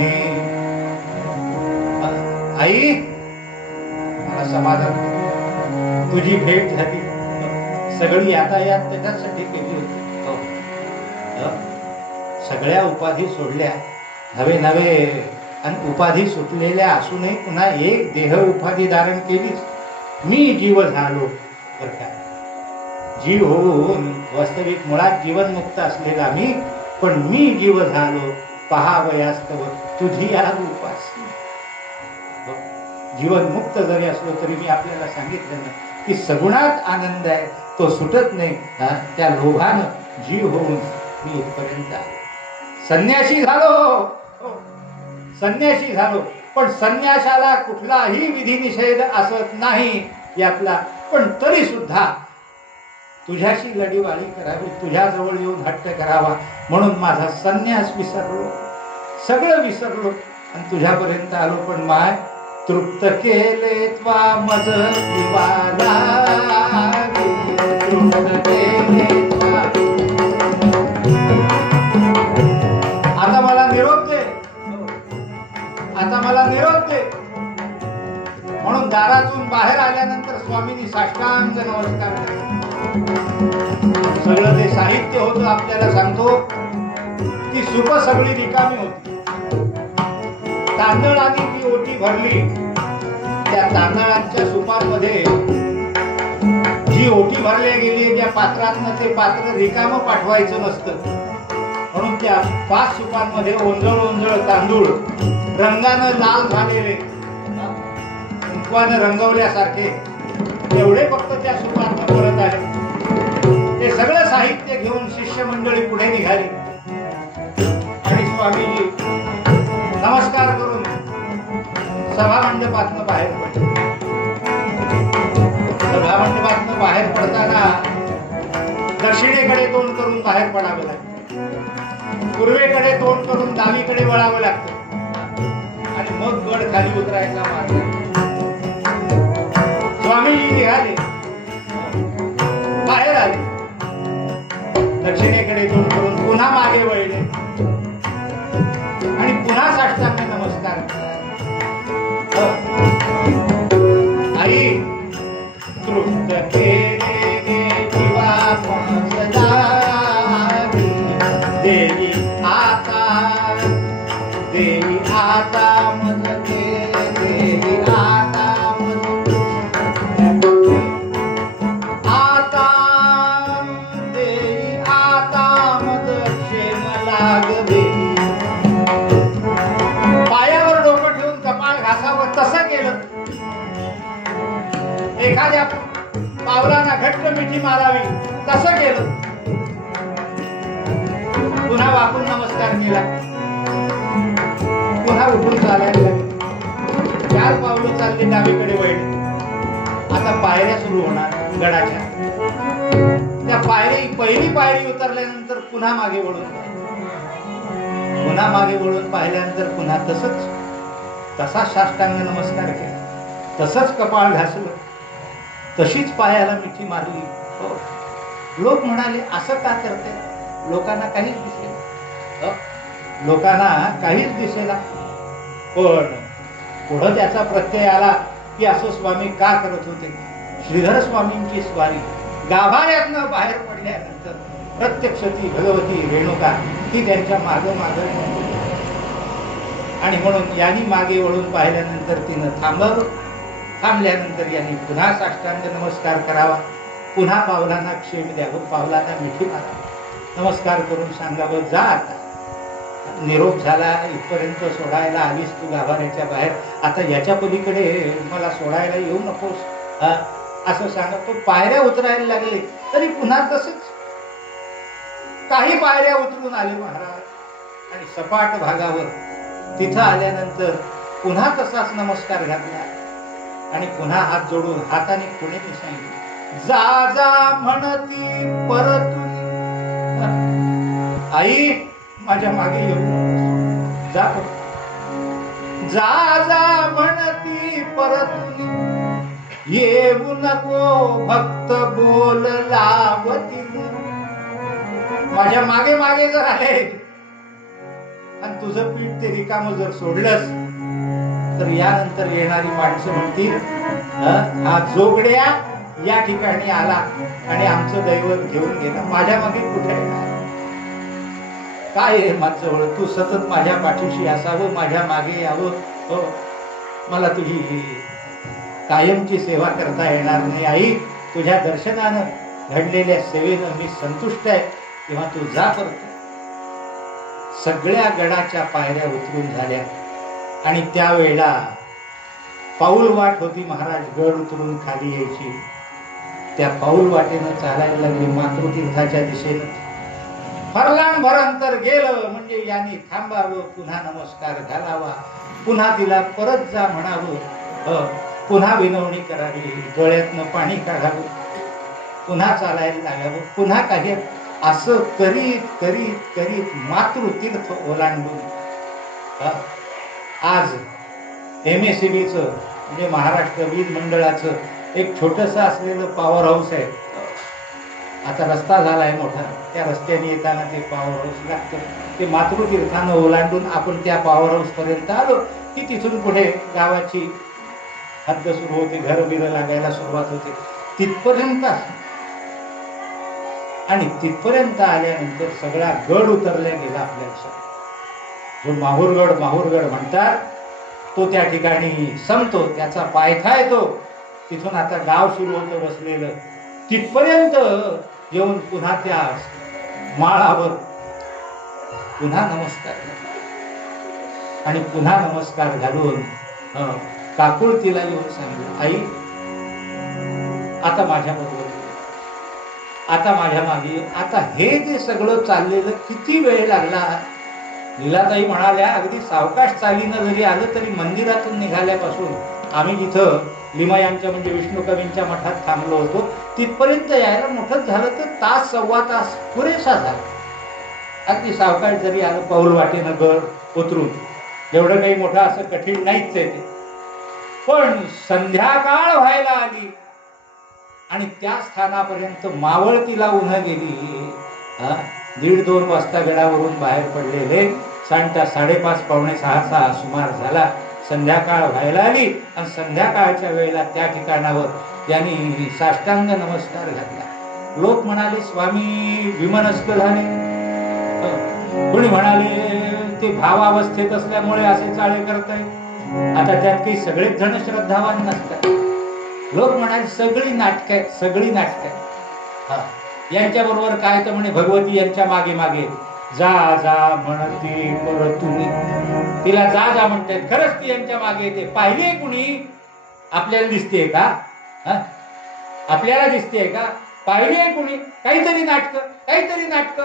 आई मला समाधान, तुझी भेट झाली. सगळी यातायात त्याच्यासाठी केली होती. सगळ्या उपाधी सोडल्या, नवे नवे आणि उपाधी सुटलेल्या असूनही पुन्हा एक देह उपाधी धारण केलीच. मी जीव झालो बर का, जीव होऊन वास्तविक मुळात जीवनमुक्त असलेला मी, पण मी जीव झालो पहावयास्तव तुझी या रूपास. जीवनमुक्त जरी असलो तरी मी आपल्याला सांगितलं ना की सगुणात आनंद आहे. तो सुटत नाही. त्या लोभानं जीव होऊन मी इथपर्यंत आलो. संन्यासी झालो, संन्यासी झालो, पण संन्यासाला कुठलाही विधी निषेध असत नाही यातला. पण तरी सुद्धा तुझ्याशी लढीवाळी करावी, तुझ्याजवळ येऊन हट्ट करावा म्हणून माझा संन्यास विसरलो, सगळं विसरलो आणि तुझ्यापर्यंत आलो. पण माय तृप्त केले त्वा मज दिवाला, तृप्त केले त्वा. आता मला निरोप दे, आता मला निरोप दे. म्हणून दारातून बाहेर आल्यानंतर स्वामींनी साष्टांग नमस्कार केला. सगळं ते साहित्य होतं आपल्याला सांगतो, ती सुप सगळी रिकामी होती. तांदळाने ती ओटी भरली. त्या तांदळाच्या सुपांमध्ये जी ओटी भरली गेली त्या पात्रातनं ते पात्र रिकामं पाठवायचं नसतं. म्हणून त्या 5 सुपांमध्ये ओंजळ ओंजळ तांदूळ रंगानं लाल झालेले, कुंकवानं रंगवल्यासारखे एवढे फक्त त्या सुपांना परत आले. ते सगळं साहित्य घेऊन शिष्यमंडळी पुढे निघाली आणि स्वामीजी नमस्कार करून सभामंडपातनं बाहेर पडले. सभामंडपातनं बाहेर पडताना दक्षिणेकडे तोंड करून बाहेर पडावं लागतं, पूर्वेकडे तोंड करून डावीकडे वळावं लागतं आणि मग गड खाली उतरायचा मार्ग. स्वामीजी निघाले, बाहेर आले, दक्षिणेकडे तोंड करून पुन्हा मागे वळले आणि पुन्हा साष्टांग नमस्कार. आई तृप्त केले जीवा देवी आता, देवी आता मज देवी आता मज आता देवी आता मज क्षेम लागले. पायावर डोकं ठेवून कपाळ घासावं तसं केलं. एखाद्या पावलांना घट्ट मिठी मारावी तसं केलं. पुन्हा वाकून नमस्कार केला, पुन्हा उठून चालायला लागले. 4 पावलं चालले, डावीकडे वळले. आता पायऱ्या सुरू होणार गडाच्या. त्या पहिली पायरी उतरल्यानंतर पुन्हा मागे वळून, पुन्हा मागे वळून पाहिल्यानंतर पुन्हा तसा साष्टांग नमस्कार केला, तसंच कपाळ घासलं, तशीच पायाला मिठी मारली. लोक म्हणाले असं का करते? लोकांना काहीच दिसेना, लोकांना काहीच दिसेना. पण पुढं त्याचा प्रत्यय आला की असं स्वामी का करत होते. श्रीधर स्वामींची स्वारी गाभाऱ्यातनं बाहेर पडल्यानंतर प्रत्यक्ष ती भगवती रेणुका ती त्यांच्या मागं आणि म्हणून यांनी मागे वळून पाहिल्यानंतर तिनं थांबावं. थांबल्यानंतर यांनी पुन्हा साष्टांग नमस्कार करावा, पुन्हा पावलांना क्षेम द्यावं, पावलांना मिठी मारावं, नमस्कार करून सांगावं जा आता निरोप झाला, इथपर्यंत सोडायला आलीस तू गाभाऱ्याच्या बाहेर, आता याच्या पलीकडे मला सोडायला येऊ नकोस असं सांगा. तो पायऱ्या उतरायला लागले तरी पुन्हा तसंच. काही पायऱ्या उतरून आले महाराज आणि सपाट भागावर तिथं आल्यानंतर पुन्हा तसाच नमस्कार घातला आणि पुन्हा हात जोडून हाताने पुढे सांगितले जा जा म्हणती परतून. आई माझ्या मागे येऊ जा, जा जा म्हणती परतून येऊ नको भक्त बोल लावती. माझ्या मागे मागे जर आले आणि तुझं पीठ ते रिकामं जर सोडलंस तर यानंतर येणारी माणसं म्हणतील हा जोगड्या या ठिकाणी आला आणि आमचं दैवत घेऊन गेला, माझ्या मागे कुठे येणार? काय रे माझजवळ तू सतत माझ्या पाठीशी असावं, माझ्या मागे यावं. हो मला तुझी कायमची सेवा करता येणार नाही. आई तुझ्या दर्शनानं घडलेल्या सेवेनं मी संतुष्ट आहे, तेव्हा तू जा परत. सगळ्या गडाच्या पायऱ्या उतरून झाल्या आणि त्यावेळेला पाऊल वाट होती महाराज गड उतरून खाली यायची. त्या पाऊल वाटेनं चालायला लागली मातृतीर्थाच्या दिशेनं. फरलांभर अंतर गेलं म्हणजे यांनी थांबावं, पुन्हा नमस्कार घालावा, पुन्हा तिला परत जा म्हणावं, पुन्हा विनवणी करावी, डोळ्यातनं पाणी काढावं, पुन्हा चालायला लागावं, पुन्हा काही असं करीत करीत करीत मातृतीर्थ ओलांडून आज MSEBचं म्हणजे महाराष्ट्र वीज मंडळाचं एक छोटंसं असलेलं पॉवर हाऊस आहे. आता रस्ता झालाय मोठा, त्या रस्त्याने येताना ते पॉवर हाऊस लागतं. ते मातृतीर्थानं ओलांडून आपण त्या पॉवर हाऊस पर्यंत आलो की तिथून पुढे गावाची हद्द सुरू होते, घर बिरं लागायला सुरुवात होते. तिथपर्यंत आणि तिथपर्यंत आल्यानंतर सगळा गड उतरल्या गेला आपल्या लक्षात. जो माहूरगड म्हणतात तो त्या ठिकाणी संपतो, त्याचा पायथा येतो. तिथून आता गाव सुरू होतं बसलेलं. तिथपर्यंत येऊन पुन्हा त्या माळावर पुन्हा नमस्कार आणि पुन्हा नमस्कार घालून काकुळतीला येऊन सांगितलं, आई आता माझ्या बरोबर, आता माझ्या मागे. आता हे जे सगळं चाललेलं किती वेळ लागला. लीलाताई म्हणाल्या, अगदी सावकाश चालीनं जरी आलं तरी मंदिरातून निघाल्यापासून आम्ही जिथं लिमयांच्या म्हणजे विष्णू कवींच्या मठात थांबलो होतो तिथपर्यंत यायला मोठंच झालं तर तास सव्वा तास पुरेसा झाला. अगदी सावकाश जरी आलं पाऊल वाटेनं गड उतरून, एवढं काही मोठं असं कठीण नाहीच आहे ते. पण संध्याकाळ व्हायला आली आणि त्या स्थानापर्यंत मावळतीला उन्ह गेली. 1:30-2 वाजता गडावरून बाहेर पडलेले सांजचा 5:30 पावणे 6 सुमार झाला. संध्याकाळ व्हायला आली आणि संध्याकाळच्या वेळेला त्या ठिकाणावर त्यांनी साष्टांग नमस्कार घातला. लोक म्हणाले, स्वामी विमनस्क झाले. कोणी म्हणाले ते भावावस्थेत असल्यामुळे असे चाळे करताय. आता त्यात काही सगळेच जण श्रद्धावान नसतात. लोक म्हणाले सगळी नाटक आहेत, सगळी नाटक आहेत. यांच्या बरोबर काय तर म्हणे भगवती यांच्या मागे मागे जा जा म्हणती परतुनी. तिला जा जा म्हणते, खरंच ती यांच्या मागे येते. पाहिलीये कुणी? आपल्याला दिसतेय का? आपल्याला दिसतेय का? पाहिलीये कुणी? काहीतरी नाटक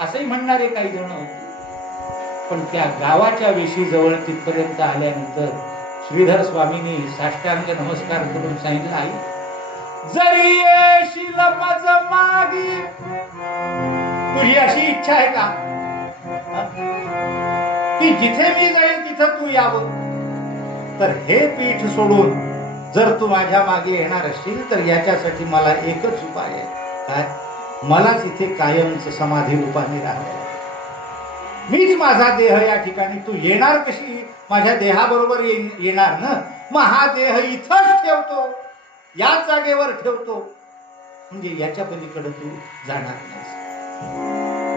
असंही म्हणणारे काही जण होते. पण त्या गावाच्या वेशीजवळ तिथपर्यंत आल्यानंतर श्रीधर स्वामींनी साष्टांग नमस्कार करून सांगितलं, आई जरी येशील मज मागी, तुझी अशी इच्छा आहे का की जिथे मी जाईल तिथं तू यावं? तर हे पीठ सोडून जर तू माझ्या मागे येणार असशील तर याच्यासाठी मला एकच उपाय आहे. काय? मलाच इथे कायमच समाधी रूपाने राहावं. मीच माझा देह या ठिकाणी. तू येणार कशी? माझ्या देहाबरोबर येणार ना. मग हा देह इथंच ठेवतो, याच जागेवर ठेवतो, म्हणजे याच्या पलीकडे तू जाणार नाही.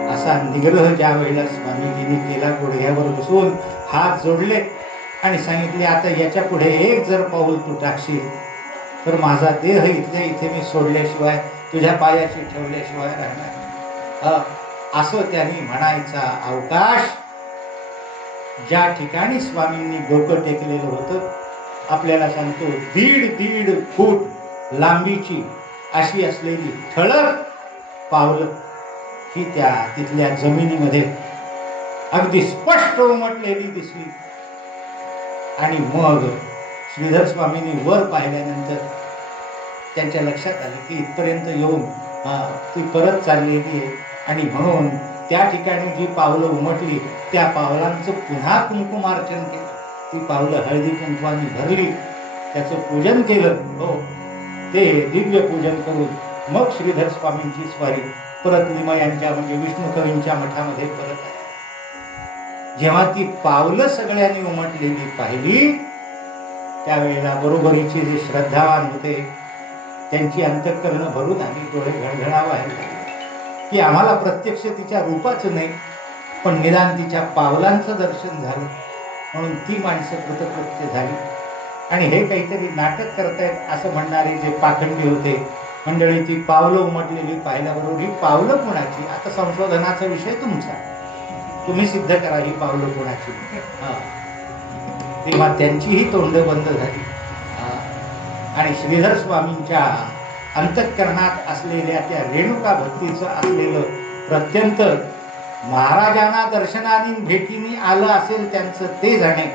असा निग्रह ज्या वेळेला स्वामीजींनी केला, गुडघ्यावर बसून हात जोडले आणि सांगितले, आता याच्या पुढे एक जर पाऊल तू टाकशील तर माझा देह इथल्या इथे मी सोडल्याशिवाय, तुझ्या पायाशी ठेवल्याशिवाय राहणार. असं त्यांनी म्हणायचा अवकाश ज्या ठिकाणी स्वामींनी डोकं टेकलेलं होतं, आपल्याला सांगतो 1.5 फूट लांबीची अशी असलेली ठळक पावलं ही त्या तिथल्या जमिनीमध्ये अगदी स्पष्ट उमटलेली दिसली. आणि मग श्रीधर स्वामींनी वर पाहिल्यानंतर त्यांच्या लक्षात आलं की इथपर्यंत येऊन ती परत चाललेली आहे. आणि म्हणून त्या ठिकाणी जी पावलं उमटली त्या पावलांचं पुन्हा कुंकुमार्चन केलं. ती पावलं हळदी कुंकवाने भरली, त्याचं पूजन केलं. हो, ते दिव्य पूजन करून मग श्रीधर स्वामींची स्वारी परत लिमयांच्या म्हणजे विष्णू कवींच्या मठामध्ये परत आली. जेव्हा ती पावलं सगळ्यांनी उमटलेली पाहिली त्यावेळेला बरोबरीचे जे श्रद्धावान होते त्यांची अंतःकरणं भरून आली, डोळे घळघळा व्हायला लागले की आम्हाला प्रत्यक्ष तिच्या रूपाचं नाही पण निदान तिच्या पावलांचं दर्शन झालं. म्हणून ती माणसं कृतकृत्य झाली. आणि हे काहीतरी नाटक करतायत असं म्हणणारे जे पाखंडी होते मंडळी, ती पावलं उमटलेली पाहिल्याबरोबर ही पावलं कोणाची? आता संशोधनाचा विषय तुमचा, तुम्ही सिद्ध करा ही पावलं कोणाची. तेव्हा त्यांचीही तोंड बंद झाली आणि श्रीधर स्वामींच्या अंतःकरणात असलेल्या त्या रेणुका भक्तीचं असलेलं प्रत्यंत महाराजांना दर्शनाने भेटीने आलं असेल त्यांचं ते जाणे,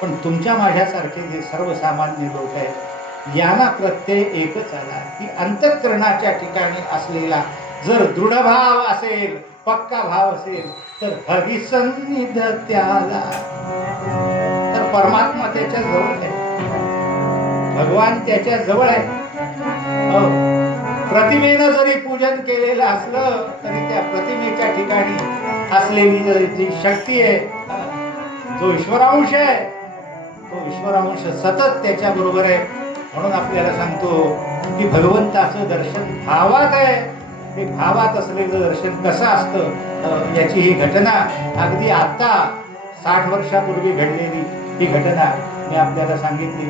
पण तुमच्या माझ्यासारखे जे सर्वसामान्य लोक आहेत यांना प्रत्यय एकच आला की अंतःकरणाच्या ठिकाणी असलेला जर दृढ भाव असेल, पक्का भाव असेल तर हरिसन्निध त्याला, तर परमात्मा त्याच्या जवळ आहे, भगवान त्याच्या जवळ आहे. प्रतिमेनं जरी पूजन केलेलं असलं तरी त्या प्रतिमेच्या ठिकाणी असलेली जी शक्ती आहे, जो ईश्वरांश आहे, तो ईश्वरांश सतत त्याच्या बरोबर आहे. म्हणून आपल्याला सांगतो की भगवंताचं दर्शन भावात आहे. ते भावात असलेलं दर्शन कसं असतं याची ही घटना अगदी आता 60 वर्षापूर्वी घडलेली ही घटना मी आपल्याला सांगितली.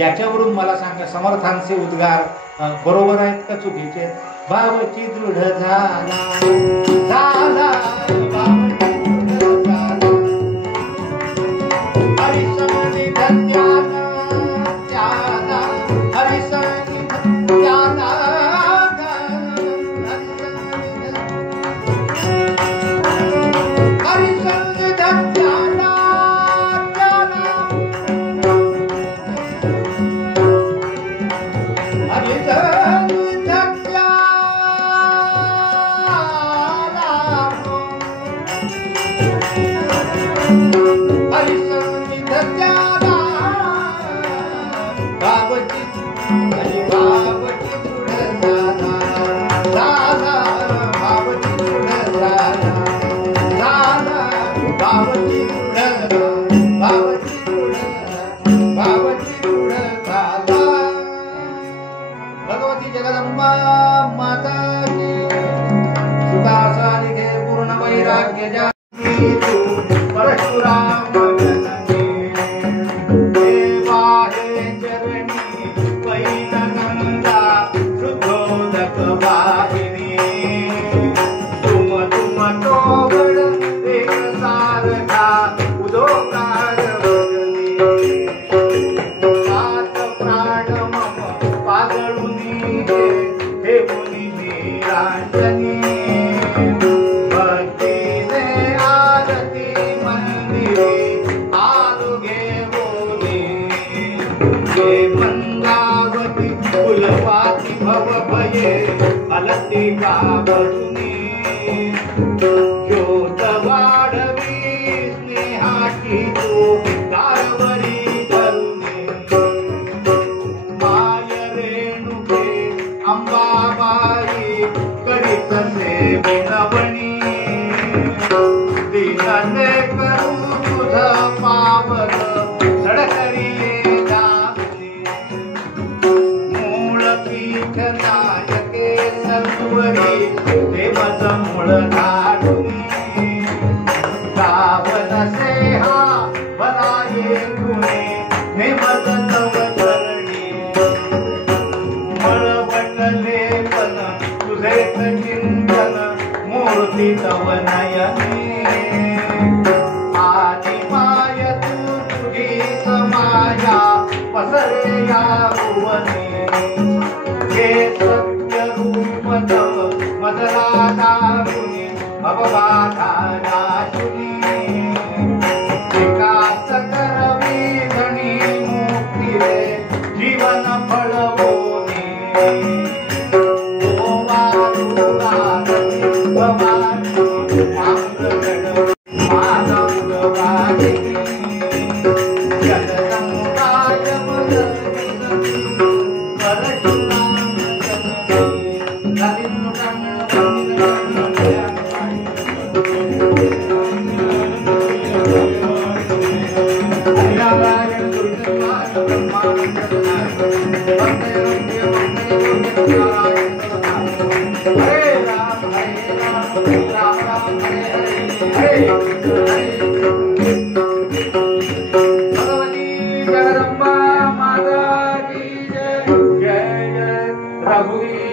याच्यावरून मला सांगा, समर्थांचे उद्गार बरोबर आहेत का चुकीचे? भावची दृढ झाला झाला भगवती जगदंबा माता की सुदासा लिखे पूर्ण वैराग्य जाती परशुराम देवा हे चरणी पैनगंगा शुद्धोदक वाहिनी तुम तोगड एक सारखा उदोकार ज्योत वाढवी स्नेहाची तू कारवरी धरुणी माय रेणुके अंबाबाई करीत से विनवणी दिनने करू तुझ पावन सडकरी दामिनी मूळ पीठ नायके सर्वरी देवच मूळ धाडुनी गावन से हा बराये गुणे नेमत तव चरणी मळवटले पण तुझेच चिंतन मूर्ती तव नयनी आदि माय तू तुझीच माया पसरे या भुवनी हे सत्य रूप तव मदला दारुणी भवबाधा नाशुनी विकास करवी धणी मुक्ती रे जीवन फळवोनी भगवती जगदंबा माता की जय जय जय रघुवीर